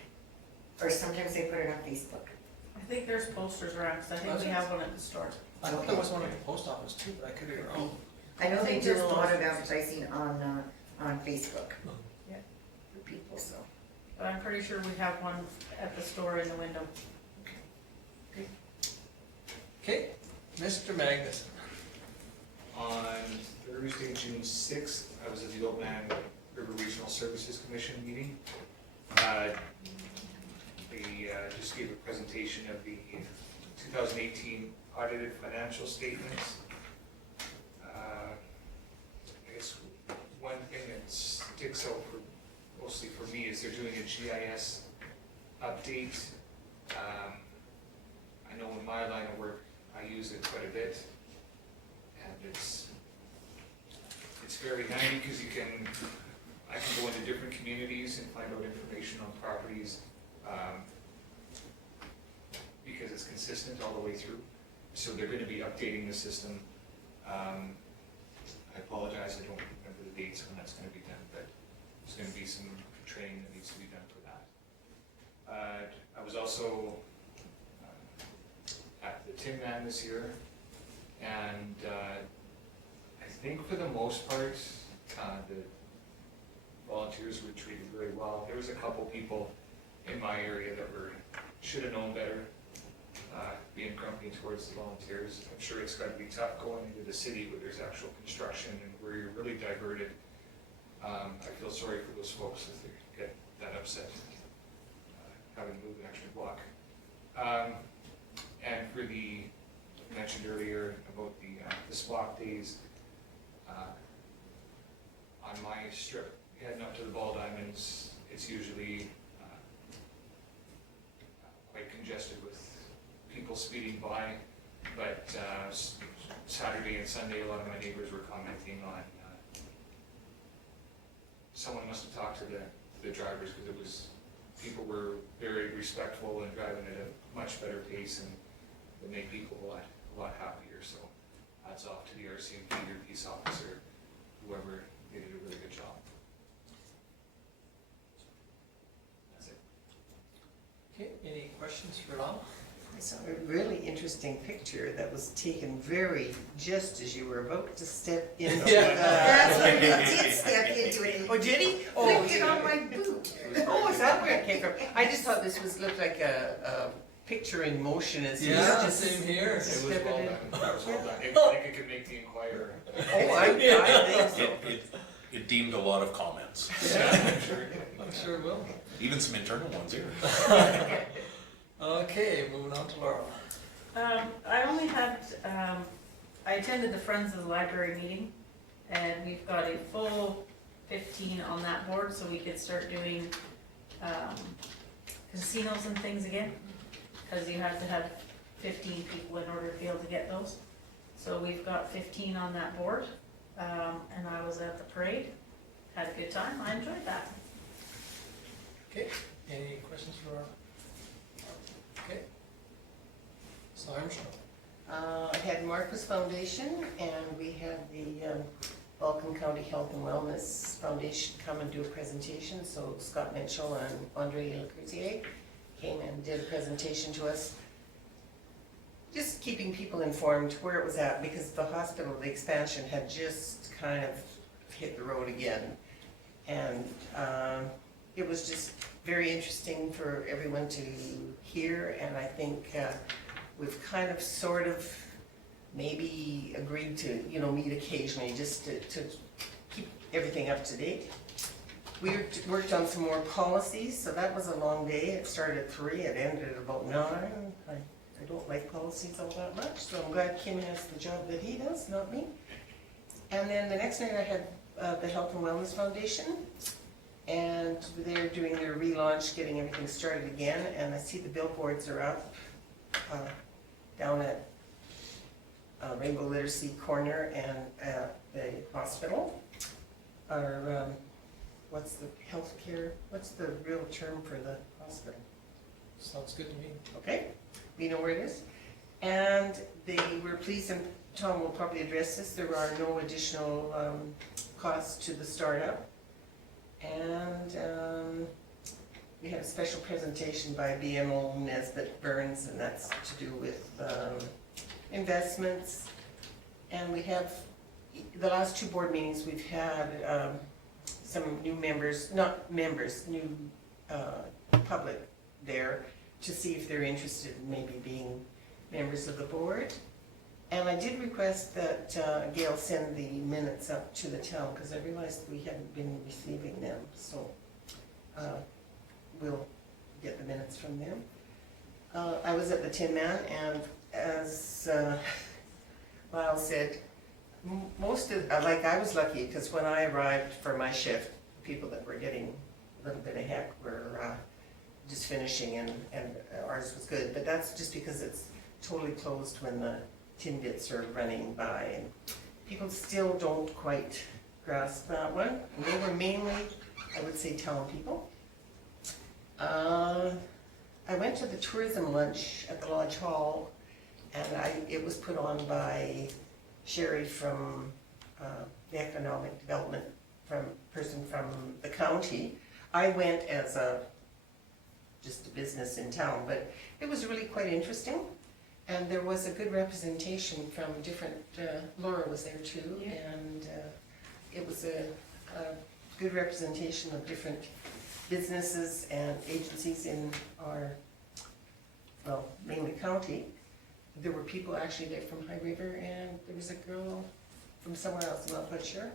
Or sometimes they put it on Facebook. I think there's posters around, because I think we have one at the store. I thought there was one at the post office too, but I could be wrong. I know I they think do there's a lot of posters. advertising on Facebook. Yeah. For people, so. But I'm pretty sure we have one at the store in the window. Okay, Mr. Magnuson. On Thursday, June 6th, I was at the Old Man River Regional Services Commission meeting. They just gave a presentation of the 2018 audited financial statements. I guess one thing that sticks out mostly for me is they're doing a GIS update. I know in my line of work, I use it quite a bit. And it's very handy because I can go into different communities and find out information on properties because it's consistent all the way through. So they're going to be updating the system. I apologize, I don't remember the dates when that's going to be done, but there's going to be some training that needs to be done for that. I was also at the Tin Man this year, and I think for the most part, the volunteers were treated very well. There was a couple people in my area that should have known better, being grumpy towards the volunteers. I'm sure it's got to be tough going into the city where there's actual construction and where you're really diverted. I feel sorry for those folks if they get that upset, having to move an extra block. And for the, mentioned earlier about the SPOC days, on my strip heading up to the Ball Diamonds, it's usually quite congested with people speeding by, but Saturday and Sunday, a lot of my neighbors were commenting on the drivers, because it was, people were very respectful and driving at a much better pace, and it made people a lot happier, so hats off to the RCMP, your peace officer, whoever, they did a really good job. That's it. Okay, any questions for Don? I saw a really interesting picture that was taken just as you were about to step in. That's when he did step into it. Oh, did he? Oh, Flicked it on my boot. Oh, is that where it came from? I just thought this looked like a picture in motion as he was Yeah, just. same here. It was well stepping in. done, it was well done. I think it could make the Inquirer. Oh, I think so. It deemed a lot of comments, I'm sure. I'm sure it will. even some internal ones here. Okay, moving on to Laurel. I only had, I attended the Friends of the Library meeting, and we've got a full 15 on that board, so we could start doing, casinos and things again, because you have to have 15 people in order to be able to get those. So we've got 15 on that board, and I was at the parade, had a good time, I enjoyed that. Okay, any questions for Laurel? Okay. So I'm sure. I had Marcus Foundation, and we had the Vulcan County Health and Wellness Foundation come and do a presentation. So Scott Mitchell and Andre Lecousier came and did a presentation to us, just keeping people informed where it was at, because the hospital, the expansion had just kind of hit the road again. And it was just very interesting for everyone to hear, and I think we've kind of sort of maybe agreed to, meet occasionally just to keep everything up to date. We worked on some more policies, so that was a long day. It started at 3, it ended at about 9. I don't like policies all that much, so I'm glad Kim has the job that he does, not me. And then the next night I had the Health and Wellness Foundation, and they're doing their relaunch, getting everything started again, and I see the billboards are up down at Rainbow Literacy Corner and at the hospital. Our, what's the real term for the hospital? Sounds good to me. Okay, we know where it is. And they were pleased, and Tom will probably address this, there are no additional costs to the startup. And we had a special presentation by BMO Nesbitt Burns, and that's to do with investments. And we have, the last 2 board meetings, we've had some new members, new public there to see if they're interested in maybe being members of the board. And I did request that Gail send the minutes up to the town, because I realized we hadn't been receiving them, so we'll get the minutes from them. I was at the Tin Man, and as Lyle said, most of, I was lucky, because when I arrived for my shift, people that were getting a little bit of heck were just finishing, and ours was good, but that's just because it's totally closed when the tin bits are running by, and people still don't quite grasp that one. And they were mainly, I would say, town people. I went to the tourism lunch at the Lodge Hall, and it was put on by Sherry from the Economic Development person from the county. I went as just a business in town, but it was really quite interesting. And there was a good representation from different, Laura was there too, Yeah. and it was a good representation of different businesses and agencies in our, well, mainly county. There were people actually there from High River, and there was a girl from somewhere else, I'm not quite sure.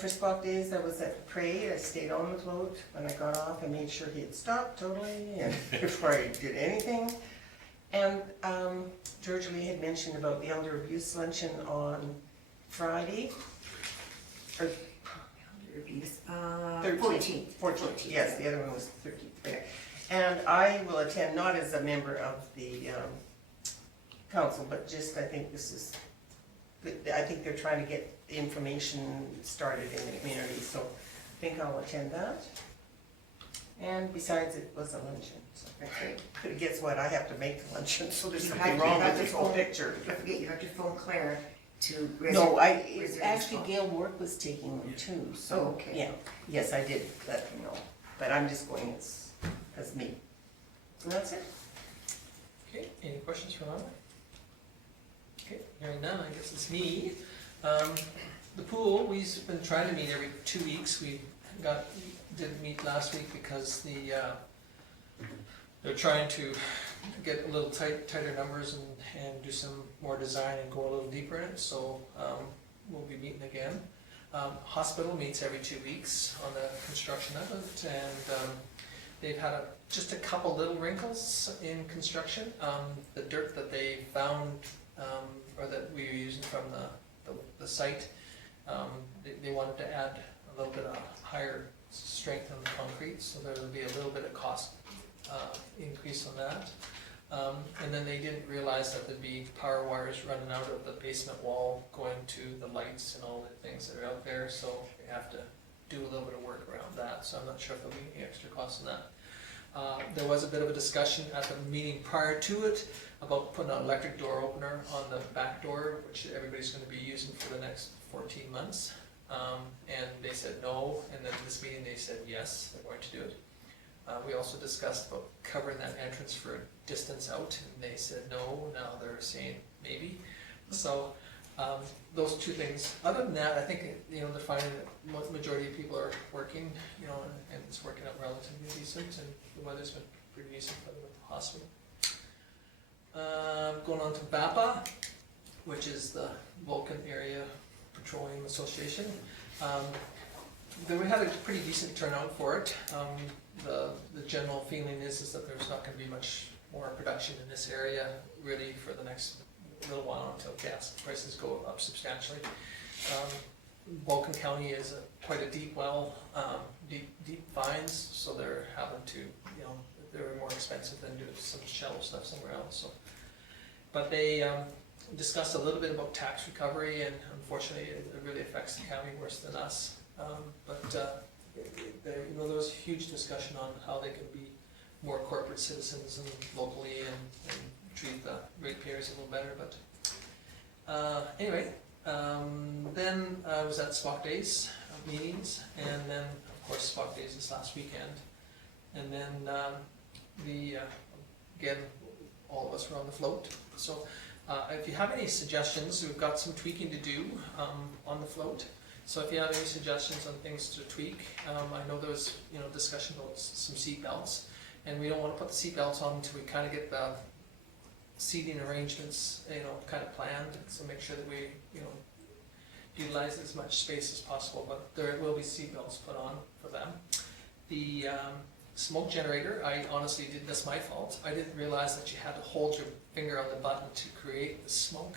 For Squawk Days, I was at the parade. I stayed on the float. When I got off, I made sure he had stopped totally, and before I did anything. And George Lee had mentioned about the elder abuse luncheon on Friday, or Elder abuse, 14th, yes, the other one was 13th. Okay. And I will attend, not as a member of the council, but just, I think this is good. I think they're trying to get the information started in the community, so I think I'll attend that. And besides, it was a luncheon, so. Okay. But guess what, I have to make the luncheon, so there's You something have- wrong you have with this to whole phone- picture. Don't forget, you have to phone Claire to No, reserve actually spot. Gail Work was taking them too, so. Oh, okay. Yeah, yes, I did let her know, but I'm just going as me. And that's it. Okay, any questions for Lana? Okay, hearing none, I guess it's me. The pool, we've been trying to meet every 2 weeks. We didn't meet last week because they're trying to get a little tighter numbers and do some more design and go a little deeper in it, so we'll be meeting again. Hospital meets every 2 weeks on the construction of it, and they've had just a couple little wrinkles in construction. The dirt that they found, or that we were using from the site, they wanted to add a little bit of higher strength on the concrete, so there will be a little bit of cost increase on that. And then they didn't realize that there'd be power wires running out of the basement wall going to the lights and all the things that are out there, so they have to do a little bit of work around that, so I'm not sure if there'll be any extra costs on that. There was a bit of a discussion at the meeting prior to it about putting an electric door opener on the back door, which everybody's gonna be using for the next 14 months. And they said no, and then this meeting they said yes, they're going to do it. We also discussed about covering that entrance for a distance out, and they said no, now they're saying maybe. So, those two things. Other than that, I think, they're finding that the majority of people are working, and it's working out relatively decent, and the weather's been pretty decent for the hospital. Going on to BAPA, which is the Vulcan Area Petroleum Association. We had a pretty decent turnout for it. The general feeling is that there's not going to be much more production in this area really for the next little while until gas prices go up substantially. Vulcan County is quite a deep well, deep finds, so they're having to, they're more expensive than do some shallow stuff somewhere else. So, but they discussed a little bit about tax recovery, and unfortunately it really affects the county worse than us. There was a huge discussion on how they can be more corporate citizens and locally and treat the ratepayers a little better. But anyway, then I was at Spock Days meetings, and then of course Spock Days this last weekend, and then again, all of us were on the float. So if you have any suggestions, we've got some tweaking to do on the float. So if you have any suggestions on things to tweak, I know there was discussion about some seat belts, and we don't want to put the seat belts on until we kind of get the seating arrangements kind of planned. So make sure that we utilize as much space as possible. But there will be seat belts put on for them. The smoke generator, I honestly that's my fault. I didn't realize that you had to hold your finger on the button to create the smoke.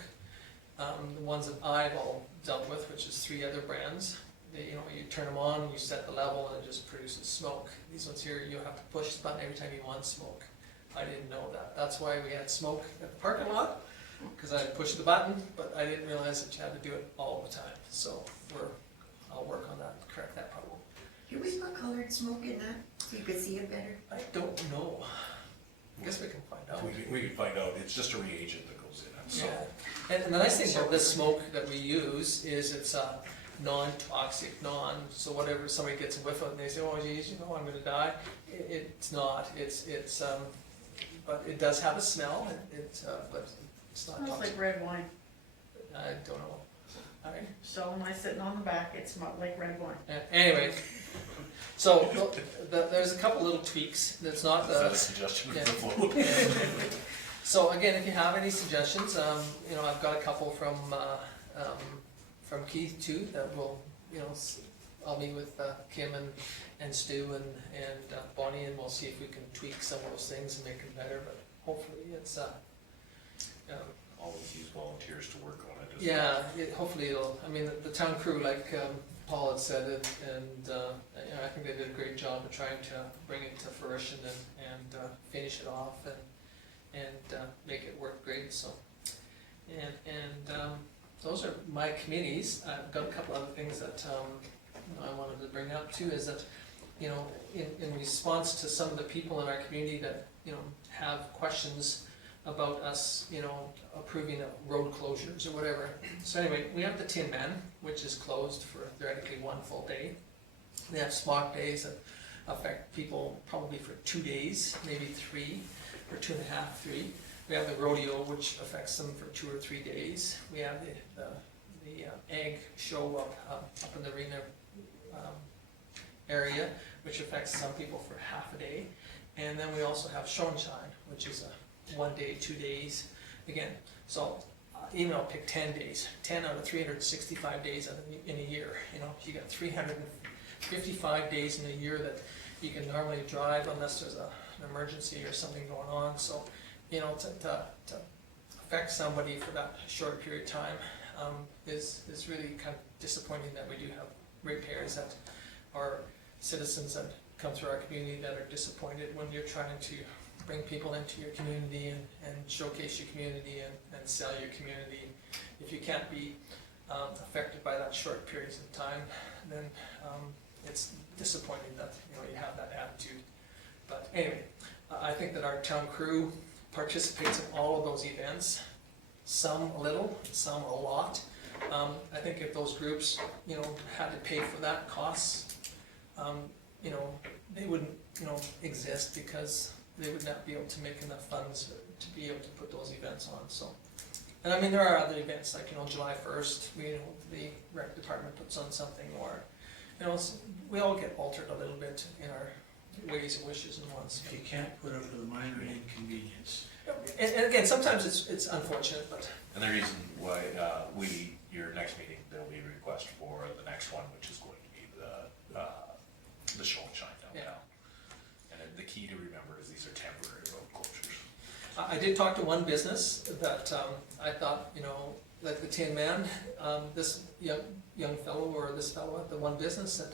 The ones that I've all dealt with, which is 3 other brands, you turn them on, you set the level, and it just produces smoke. These ones here, you have to push the button every time you want smoke. I didn't know that. That's why we had smoke at the parking lot, because I pushed the button, but I didn't realize that you had to do it all the time. So I'll work on that, correct that problem. Can we put colored smoke in that so you could see it better? I don't know. I guess we can find out. We can find out, it's just a reagent that goes in it, so. Yeah, and the nice thing about this smoke that we use is it's non-toxic, so whatever, somebody gets a whiff of it and they say, oh geez, I'm gonna die. It's not, but it does have a smell, but it's not Smells toxic. like red wine. I don't know. Alright. So when I sitting on the back, it smelled like red wine. Anyway, so there's a couple little tweaks. That's not Is that a suggestion for yeah. the float? So again, if you have any suggestions, I've got a couple from Keith too that will, I'll meet with Kim and Stu and Bonnie, and we'll see if we can tweak some of those things and make them better. But hopefully it's Always use volunteers to work on it. hopefully it'll. I mean, the town crew, like Paul had said it, and I think they did a great job of trying to bring it to fruition and finish it off and make it work great. So, and those are my committees. I've got a couple other things that I wanted to bring up too. Is that you know, in response to some of the people in our community that, you know, have questions about us, you know, approving of road closures or whatever. So anyway, we have the Tin Man, which is closed for theoretically 1 full day. We have spot days that affect people probably for 2 days, maybe 3, or 2.5, 3. We have the rodeo, which affects them for 2 or 3 days. We have the egg show up in the arena area, which affects some people for half a day. And then we also have show and shine, which is a 1 day, 2 days. Again, so even I'll pick 10 days, 10 out of 365 days in a year. You know, you got 355 days in a year that you can normally drive unless there's an emergency or something going on. So, you know, to affect somebody for that short period of time is really kind of disappointing that we do have ratepayers that are citizens that come through our community that are disappointed when you're trying to bring people into your community and showcase your community and sell your community. If you can't be affected by that short periods of time, then it's disappointing that, you know, you have that attitude. But anyway, I think that our town crew participates in all of those events, some a little, some a lot. I think if those groups, you know, had to pay for that costs, you know, they wouldn't, you know, exist because they would not be able to make enough funds to be able to put those events on. So, and I mean, there are other events like, you know, July 1st, you know, the rec department puts on something, or, you know, we all get altered a little bit in our ways and wishes and wants. If you can't put up with a minor inconvenience. And again, sometimes it's unfortunate, but. And the reason why, your next meeting, there'll be a request for the next one, which is going to be the show and shine downtown. And then the key to remember is these are temporary road closures. I did talk to one business that I thought, you know, like the Tin Man, this young fellow or this fellow at the one business, that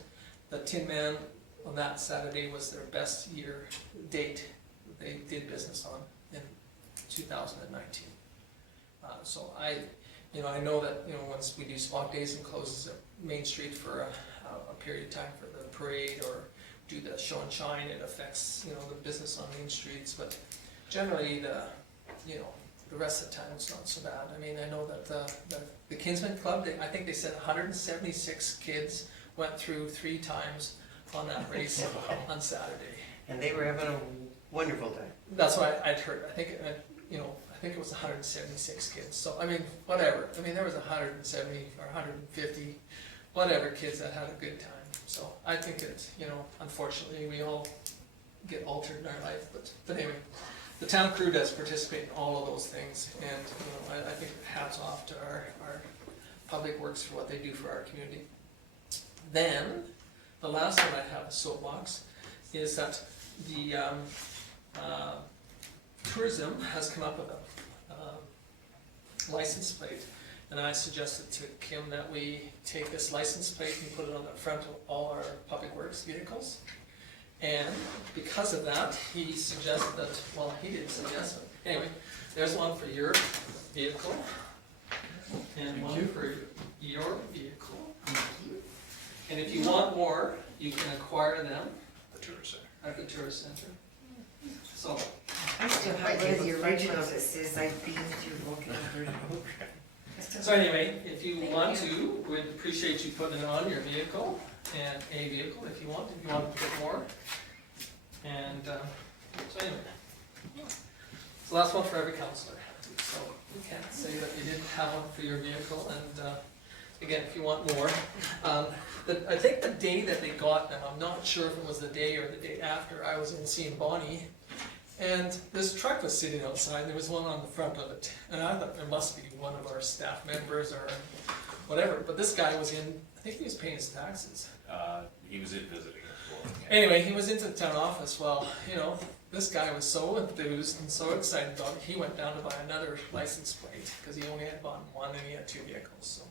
the Tin Man on that Saturday was their best year date they did business on in 2019. So I know that, you know, once we do spot days and closes Main Street for a period of time for the parade or do the show and shine, it affects, you know, the business on Main Streets. But generally, the rest of the time it's not so bad. I mean, I know that the Kinsman Club, I think they said 176 kids went through 3 times on that race on Saturday. And they were having a wonderful day. That's what I'd heard. I think it was 176 kids. So, I mean, whatever. I mean, there was 170 or 150, whatever, kids that had a good time. So I think it's, you know, unfortunately we all get altered in our life. But anyway, the town crew does participate in all of those things. And, you know, I think hats off to our public works for what they do for our community. Then, the last one I have, a soapbox, is that the tourism has come up with a license plate, and I suggested to Kim that we take this license plate and put it on the front of all our public works vehicles. And because of that, he suggested that, well, he didn't suggest it. Anyway, there's one for your vehicle, and one for your vehicle. And if you want more, you can acquire them The tourist center. at the tourist center. So, I still have one of the originals that says I've been to Vulcan, Alberta. so anyway, if you want to, we'd appreciate you putting it on your vehicle, and a vehicle if you want to put more. And, so anyway. It's the last one for every councillor. So you can't say that you didn't have one for your vehicle, and, again, if you want more. I think the day that they got them, I'm not sure if it was the day or the day after, I was in seeing Bonnie, and this truck was sitting outside, there was one on the front of it, and I thought there must be one of our staff members or whatever, but this guy was in, I think he was paying his taxes. He was in visiting as well. Anyway, he was into the town office. Well, you know, this guy was so enthused and so excited about it, he went down to buy another license plate, because he only had bought one and he had 2 vehicles. So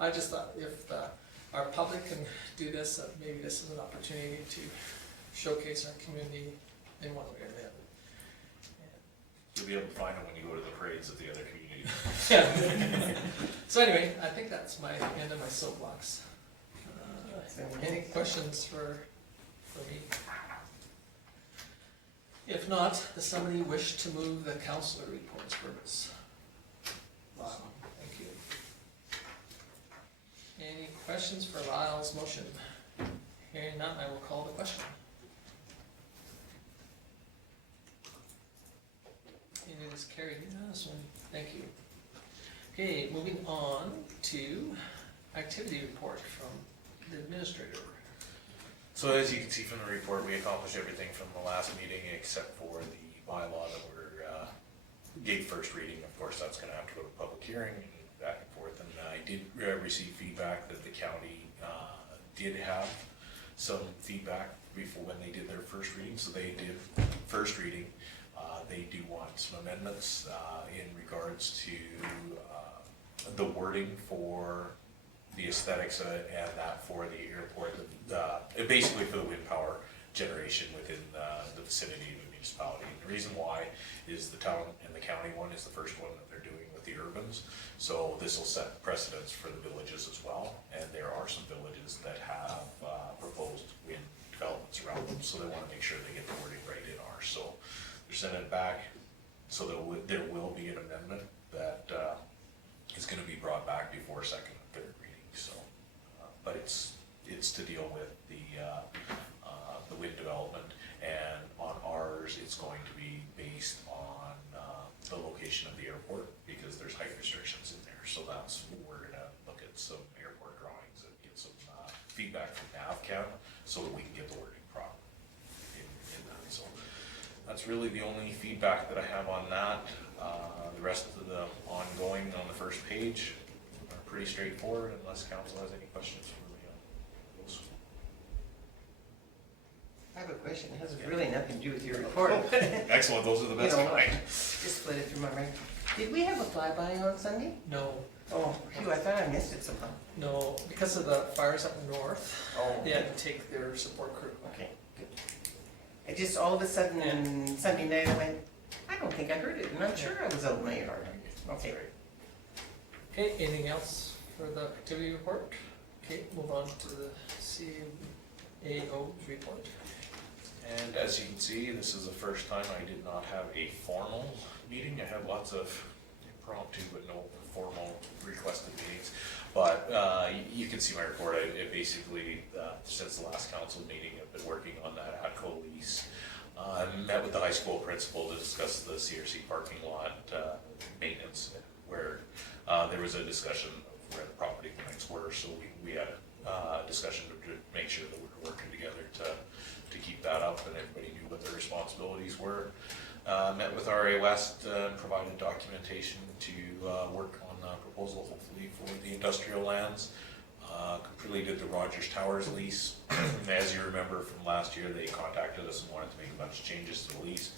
I just thought if our public can do this, maybe this is an opportunity to showcase our community in one way or the other. You'll be able to find them when you go to the parades of the other communities. Yeah. So anyway, I think that's my end of my soapbox. Any questions for for me. If not, does somebody wish to move the councillor reports for us? Thank you. Any questions for Lyle's motion? Hearing none, I will call the question. It is carried unanimously. Thank you. Okay, moving on to activity report from the administrator. So as you can see from the report, we accomplished everything from the last meeting except for the bylaw that we're, gave first reading. Of course, that's gonna have to go to public hearing and back and forth. And I did receive feedback that the county did have some feedback before when they did their first reading. So they did first reading. They do want some amendments in regards to the wording for the aesthetics and that for the airport, basically for the wind power generation within the vicinity of the municipality. And the reason why is the town and the county one is the first one that they're doing with the urbans. So this will set precedents for the villages as well. And there are some villages that have proposed wind developments around them. So they want to make sure they get the wording right in ours. So they're sending it back. So there will be an amendment that is going to be brought back before second and third reading. So, but it's to deal with the wind development, and on ours, it's going to be based on the location of the airport because there's height restrictions in there. So that's we're going to look at some airport drawings and get some feedback from NavCam so that we can get the wording proper in that. So that's really the only feedback that I have on that. The rest of the ongoing on the first page are pretty straightforward unless council has any questions for me on those. I have a question, it has really nothing to do with your report. Excellent, those are the best You know, kind. just split it through my mind. Did we have a flyby on Sunday? No, Oh, phew, I thought I missed it somehow. no, because of the fires up north, Oh, they had to take their support crew. okay, good. I just, all of a sudden, on Sunday night, I went, I don't think I heard it, and I'm sure I was out in my yard. Okay. Okay, anything else for the activity report? Okay, move on to the CAO's report. And as you can see, this is the first time I did not have a formal meeting. I had lots of impromptu but no formal requested meetings. But you can see my report. It basically, since the last council meeting, I've been working on that ATCO lease. I met with the high school principal to discuss the CRC parking lot maintenance, where there was a discussion of where the property lines were. So we had a discussion to make sure that we were working together to keep that up and everybody knew what their responsibilities were. Met with RA West and provided documentation to work on a proposal hopefully for the industrial lands. Completed the Rogers Towers lease. As you remember from last year, they contacted us and wanted to make a bunch of changes to the lease.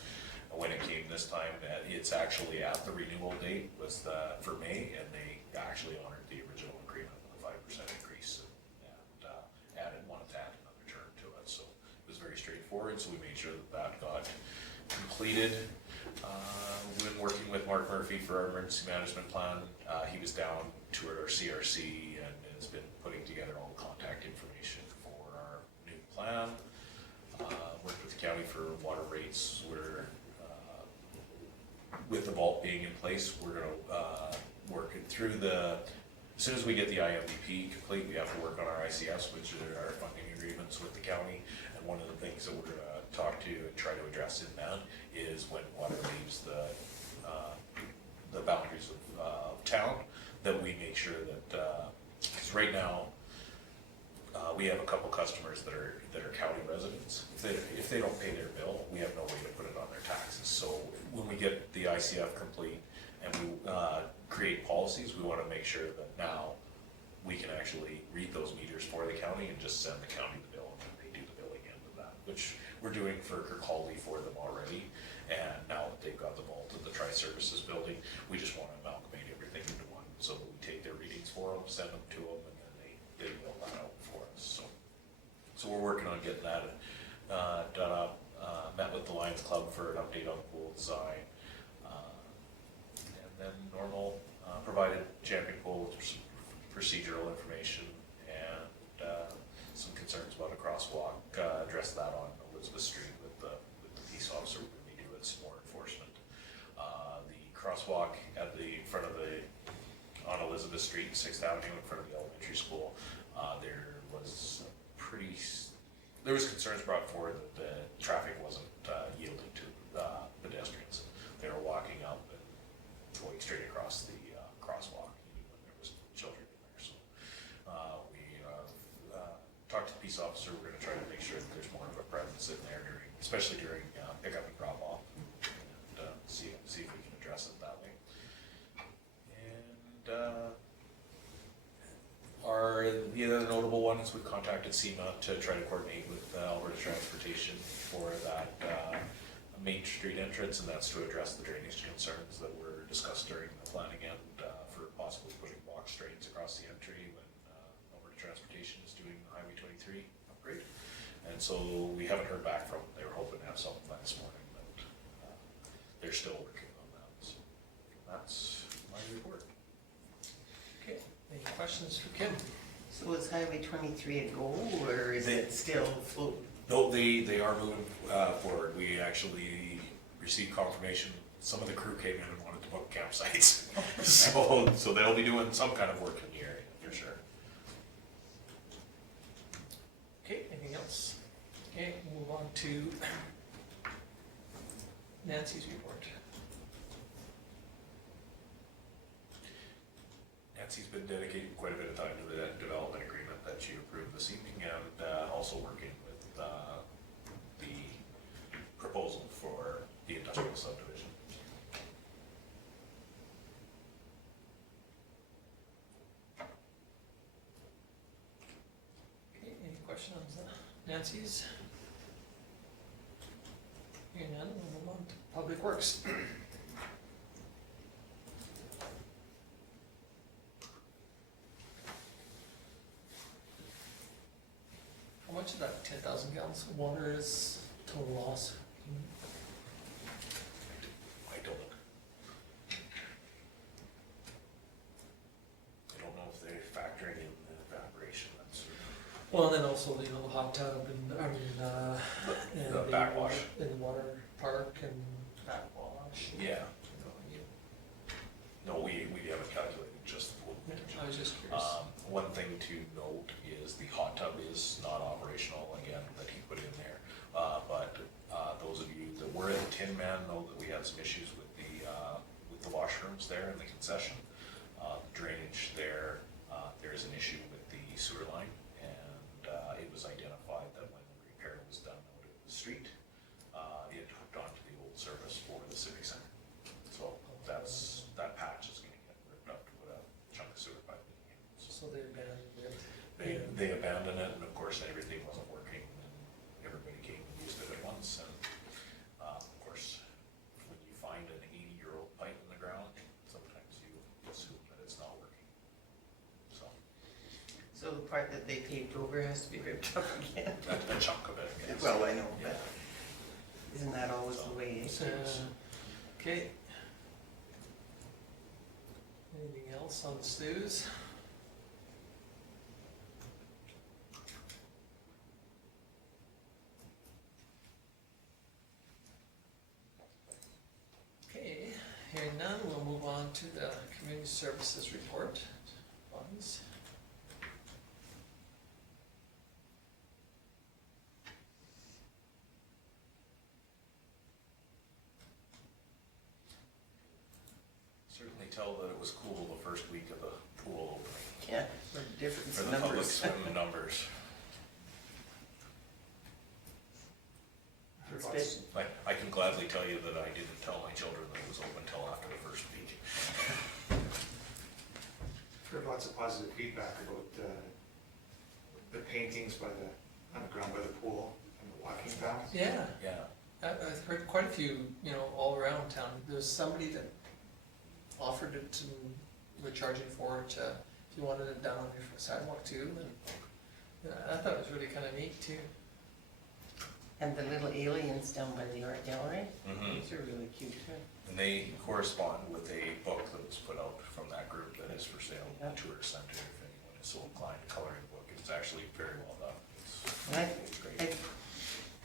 And when it came this time, it's actually at the renewal date was for May, and they actually honored the original agreement with a 5% increase and added wanted to add another term to it. So it was very straightforward. So we made sure that got completed. When working with Mark Murphy for our emergency management plan, he was down to our CRC and has been putting together all the contact information for our new plan. Worked with the county for water rates. We're with the vault being in place, we're going to work it through as soon as we get the IMDP complete, we have to work on our ICS, which are our funding agreements with the county. And one of the things that we're going to talk to and try to address in that is when water leaves the boundaries of town, that we make sure that, because right now, we have a couple customers that are county residents. If they don't pay their bill, we have no way to put it on their taxes. So when we get the ICF complete and we create policies, we want to make sure that now we can actually read those meters for the county and just send the county the bill, and then they do the billing end of that, which we're doing for Kirkcaldy for them already. And now that they've got the vault of the Tri-Services building, we just want to amalgamate everything into one, so that we take their readings for them, send them to them, and then they bill that out for us. So we're working on getting that done up. Met with the Lions Club for an update on pool design. And then normal, provided Champion Pool with some procedural information and some concerns about a crosswalk address that on Elizabeth Street with the peace officer when we do it, some more enforcement. The crosswalk at the front of on Elizabeth Street, 6th Avenue in front of the elementary school, there was concerns brought forward that the traffic wasn't yielding to pedestrians. They were walking up and going straight across the crosswalk, even when there was children in there. So we talked to the peace officer. We're going to try to make sure that there's more of a presence in there especially during pickup and drop off, and see if we can address it that way. And the other notable one is we contacted SEMA to try to coordinate with Alberta Transportation for that Main Street entrance, and that's to address the drainage concerns that were discussed during the planning and for possibly putting box drains across the entry when Alberta Transportation is doing Highway 23 upgrade. And so we haven't heard back from them. They were hoping to have something by this morning, but they're still working on that. So that's my report. Okay, any questions for Kim? So is Highway 23 a goal, or is it still floating? No, they are moving forward. We actually received confirmation. Some of the crew came in and wanted to book campsites. so they'll be doing some kind of work in the area for sure. Okay, anything else? Okay, we'll move on to Nancy's report. Nancy's been dedicating quite a bit of time to the development agreement that she approved this evening, and also working with the proposal for the industrial subdivision. Okay, any questions on Nancy's? Hearing none, we'll move on to Public Works. How much of that 10,000 gallons of water is total loss? I don't know if they're factoring in the evaporation. That's Well, and then also, the hot tub and, and the backwash. In the water park and backwash. Yeah. No, we haven't calculated just the pool. I was just curious. One thing to note is the hot tub is not operational again that he put in there. But those of you that were in the Tin Man know that we had some issues with the washrooms there in the concession. Drainage there, there's an issue with the sewer line, and it was identified that when the repair was done out of the street, it hooked onto the old service for the civic center. So that patch is going to get ripped up to put a chunk of sewer pipe in. So they abandoned it. They abandoned it, and of course everything wasn't working, and everybody came and used it at once, and of course, when you find an 80-year-old pipe in the ground, sometimes you assume that it's not working. So the part that they paved over has to be ripped up again? A chunk of it, yes. Well, I know, Yeah. but isn't that always the way? So, okay. Anything else on the stews? Okay, hearing none, we'll move on to the community services report. Bonnie's. Certainly tell that it was cool the first week of the pool opening. Yeah, for difference For in the public numbers. swim numbers. Especially- I can gladly tell you that I didn't tell my children that it was open until after the first week. Heard lots of positive feedback about the paintings on the ground by the pool and the walking path. Yeah, Yeah. I've heard quite a few, all around town. There's somebody that offered it to, we're charging for it, if you wanted it down on your sidewalk too, and I thought it was really kind of neat too. And the little aliens down by the art gallery, Mhm. those are really cute too. And they correspond with a book that was put out from that group that is for sale in the tourist center. If anyone is so inclined, coloring book. It's actually very well done. It's And I Great.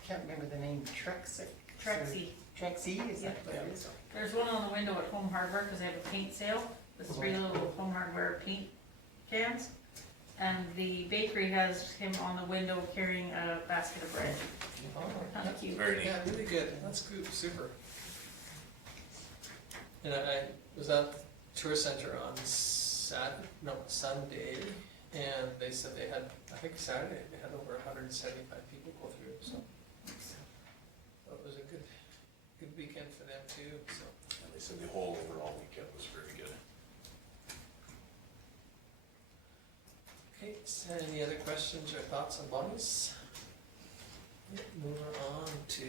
can't remember the name, Trexie? Trexie. Trexie, is that what it is? There's one on the window at Home Hardware, because they have a paint sale, the 3 little Home Hardware paint cans. And the bakery has him on the window carrying a basket of bread. Oh, Kinda cute. Very neat. yeah, really good, that's good, super. And I was at the tourist center on Sunday, and they said they had, I think Saturday, they had over 175 people go through, so. That was a good weekend for them too, so. And they said the whole overall weekend was very good. Okay, so any other questions or thoughts on bodies? Moving on to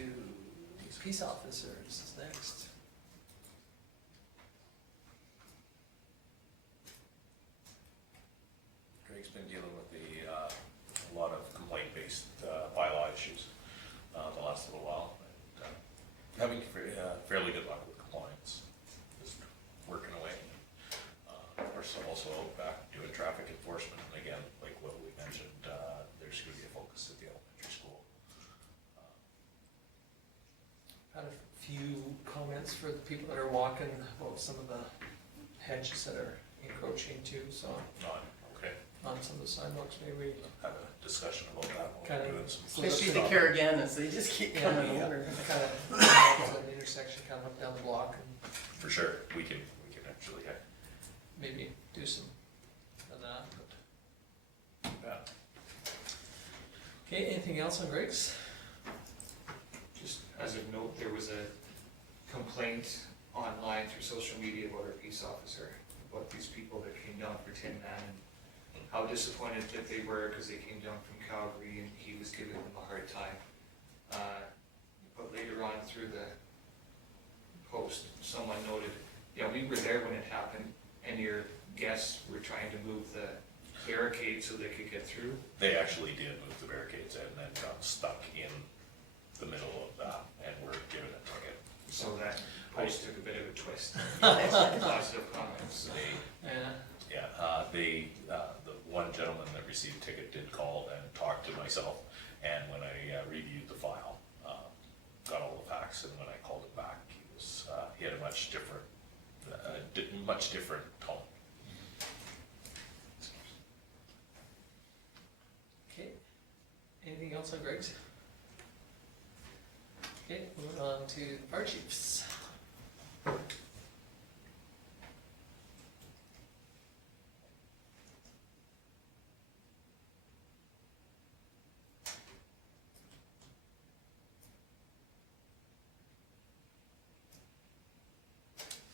peace officers is next. Greg's been dealing with a lot of complaint-based bylaw issues the last little while. And, having fairly good luck with compliance, just working away. Of course, I'm also out back doing traffic enforcement, and again, like what we mentioned, there's going to be a focus at the elementary school. Had a few comments for the people that are walking about some of the hedges that are encroaching too, so Okay, on some of the sidewalks, maybe. have a discussion about that while Kind we're of- doing some. Especially the Caraganas, they just keep coming Yeah. over. Kind of, an intersection, kind of up down the block and For sure, we can actually, maybe do some of that, but. yeah. Okay, anything else on Greg's? Just as of note, there was a complaint online through social media about our peace officer, about these people that came down for Tin Man, and how disappointed that they were because they came down from Calgary and he was giving them a hard time. But later on through the post, someone noted, yeah, we were there when it happened, and your guests were trying to move the barricade so they could get through. They actually did move the barricades and then got stuck in the middle of that and were given a ticket. So that post took a bit of a twist. Positive comments. The one gentleman that received a ticket did call and talk to myself, and when I reviewed the file, got all the facts, and when I called him back, he had a much different tone. Okay, anything else on Greg's? Okay, moving on to fire chiefs.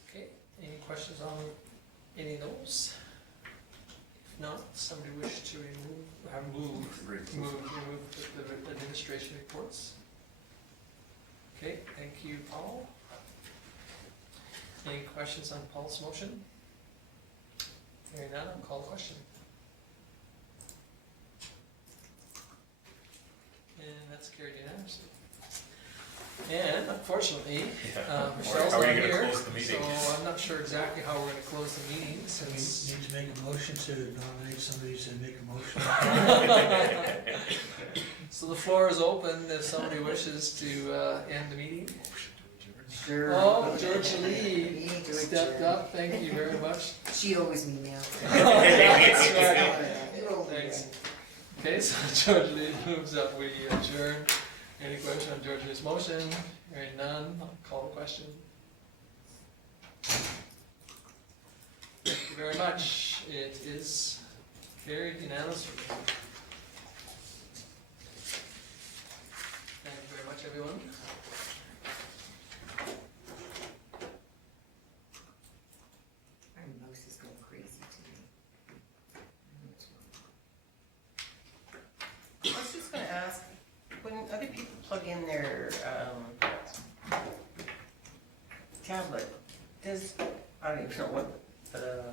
Okay, any questions on any of those? If not, somebody wish to remove the administration reports? Okay, thank you, Paul. Any questions on Paul's motion? Hearing none, I'll call the question. And that's carried unanimously. And unfortunately, Michelle's How are not you gonna here, close the meeting? so I'm not sure exactly how we're gonna close the meeting We since. need to make a motion to nominate somebody to make a motion. So the floor is open if somebody wishes to end the meeting. Sure. Oh, George Lee Me, George, stepped sure. up, thank you very much. She owes me now. That's right. You owe me Thanks. that. Okay, so George Lee moves up, we adjourn. Any question on George Lee's motion? Hearing none, I'll call the question. Thank you very much. It is carried unanimously. Thank you very much, everyone. My mouse is going crazy today. I was just gonna ask, when other people plug in their, tablet, I don't even know what the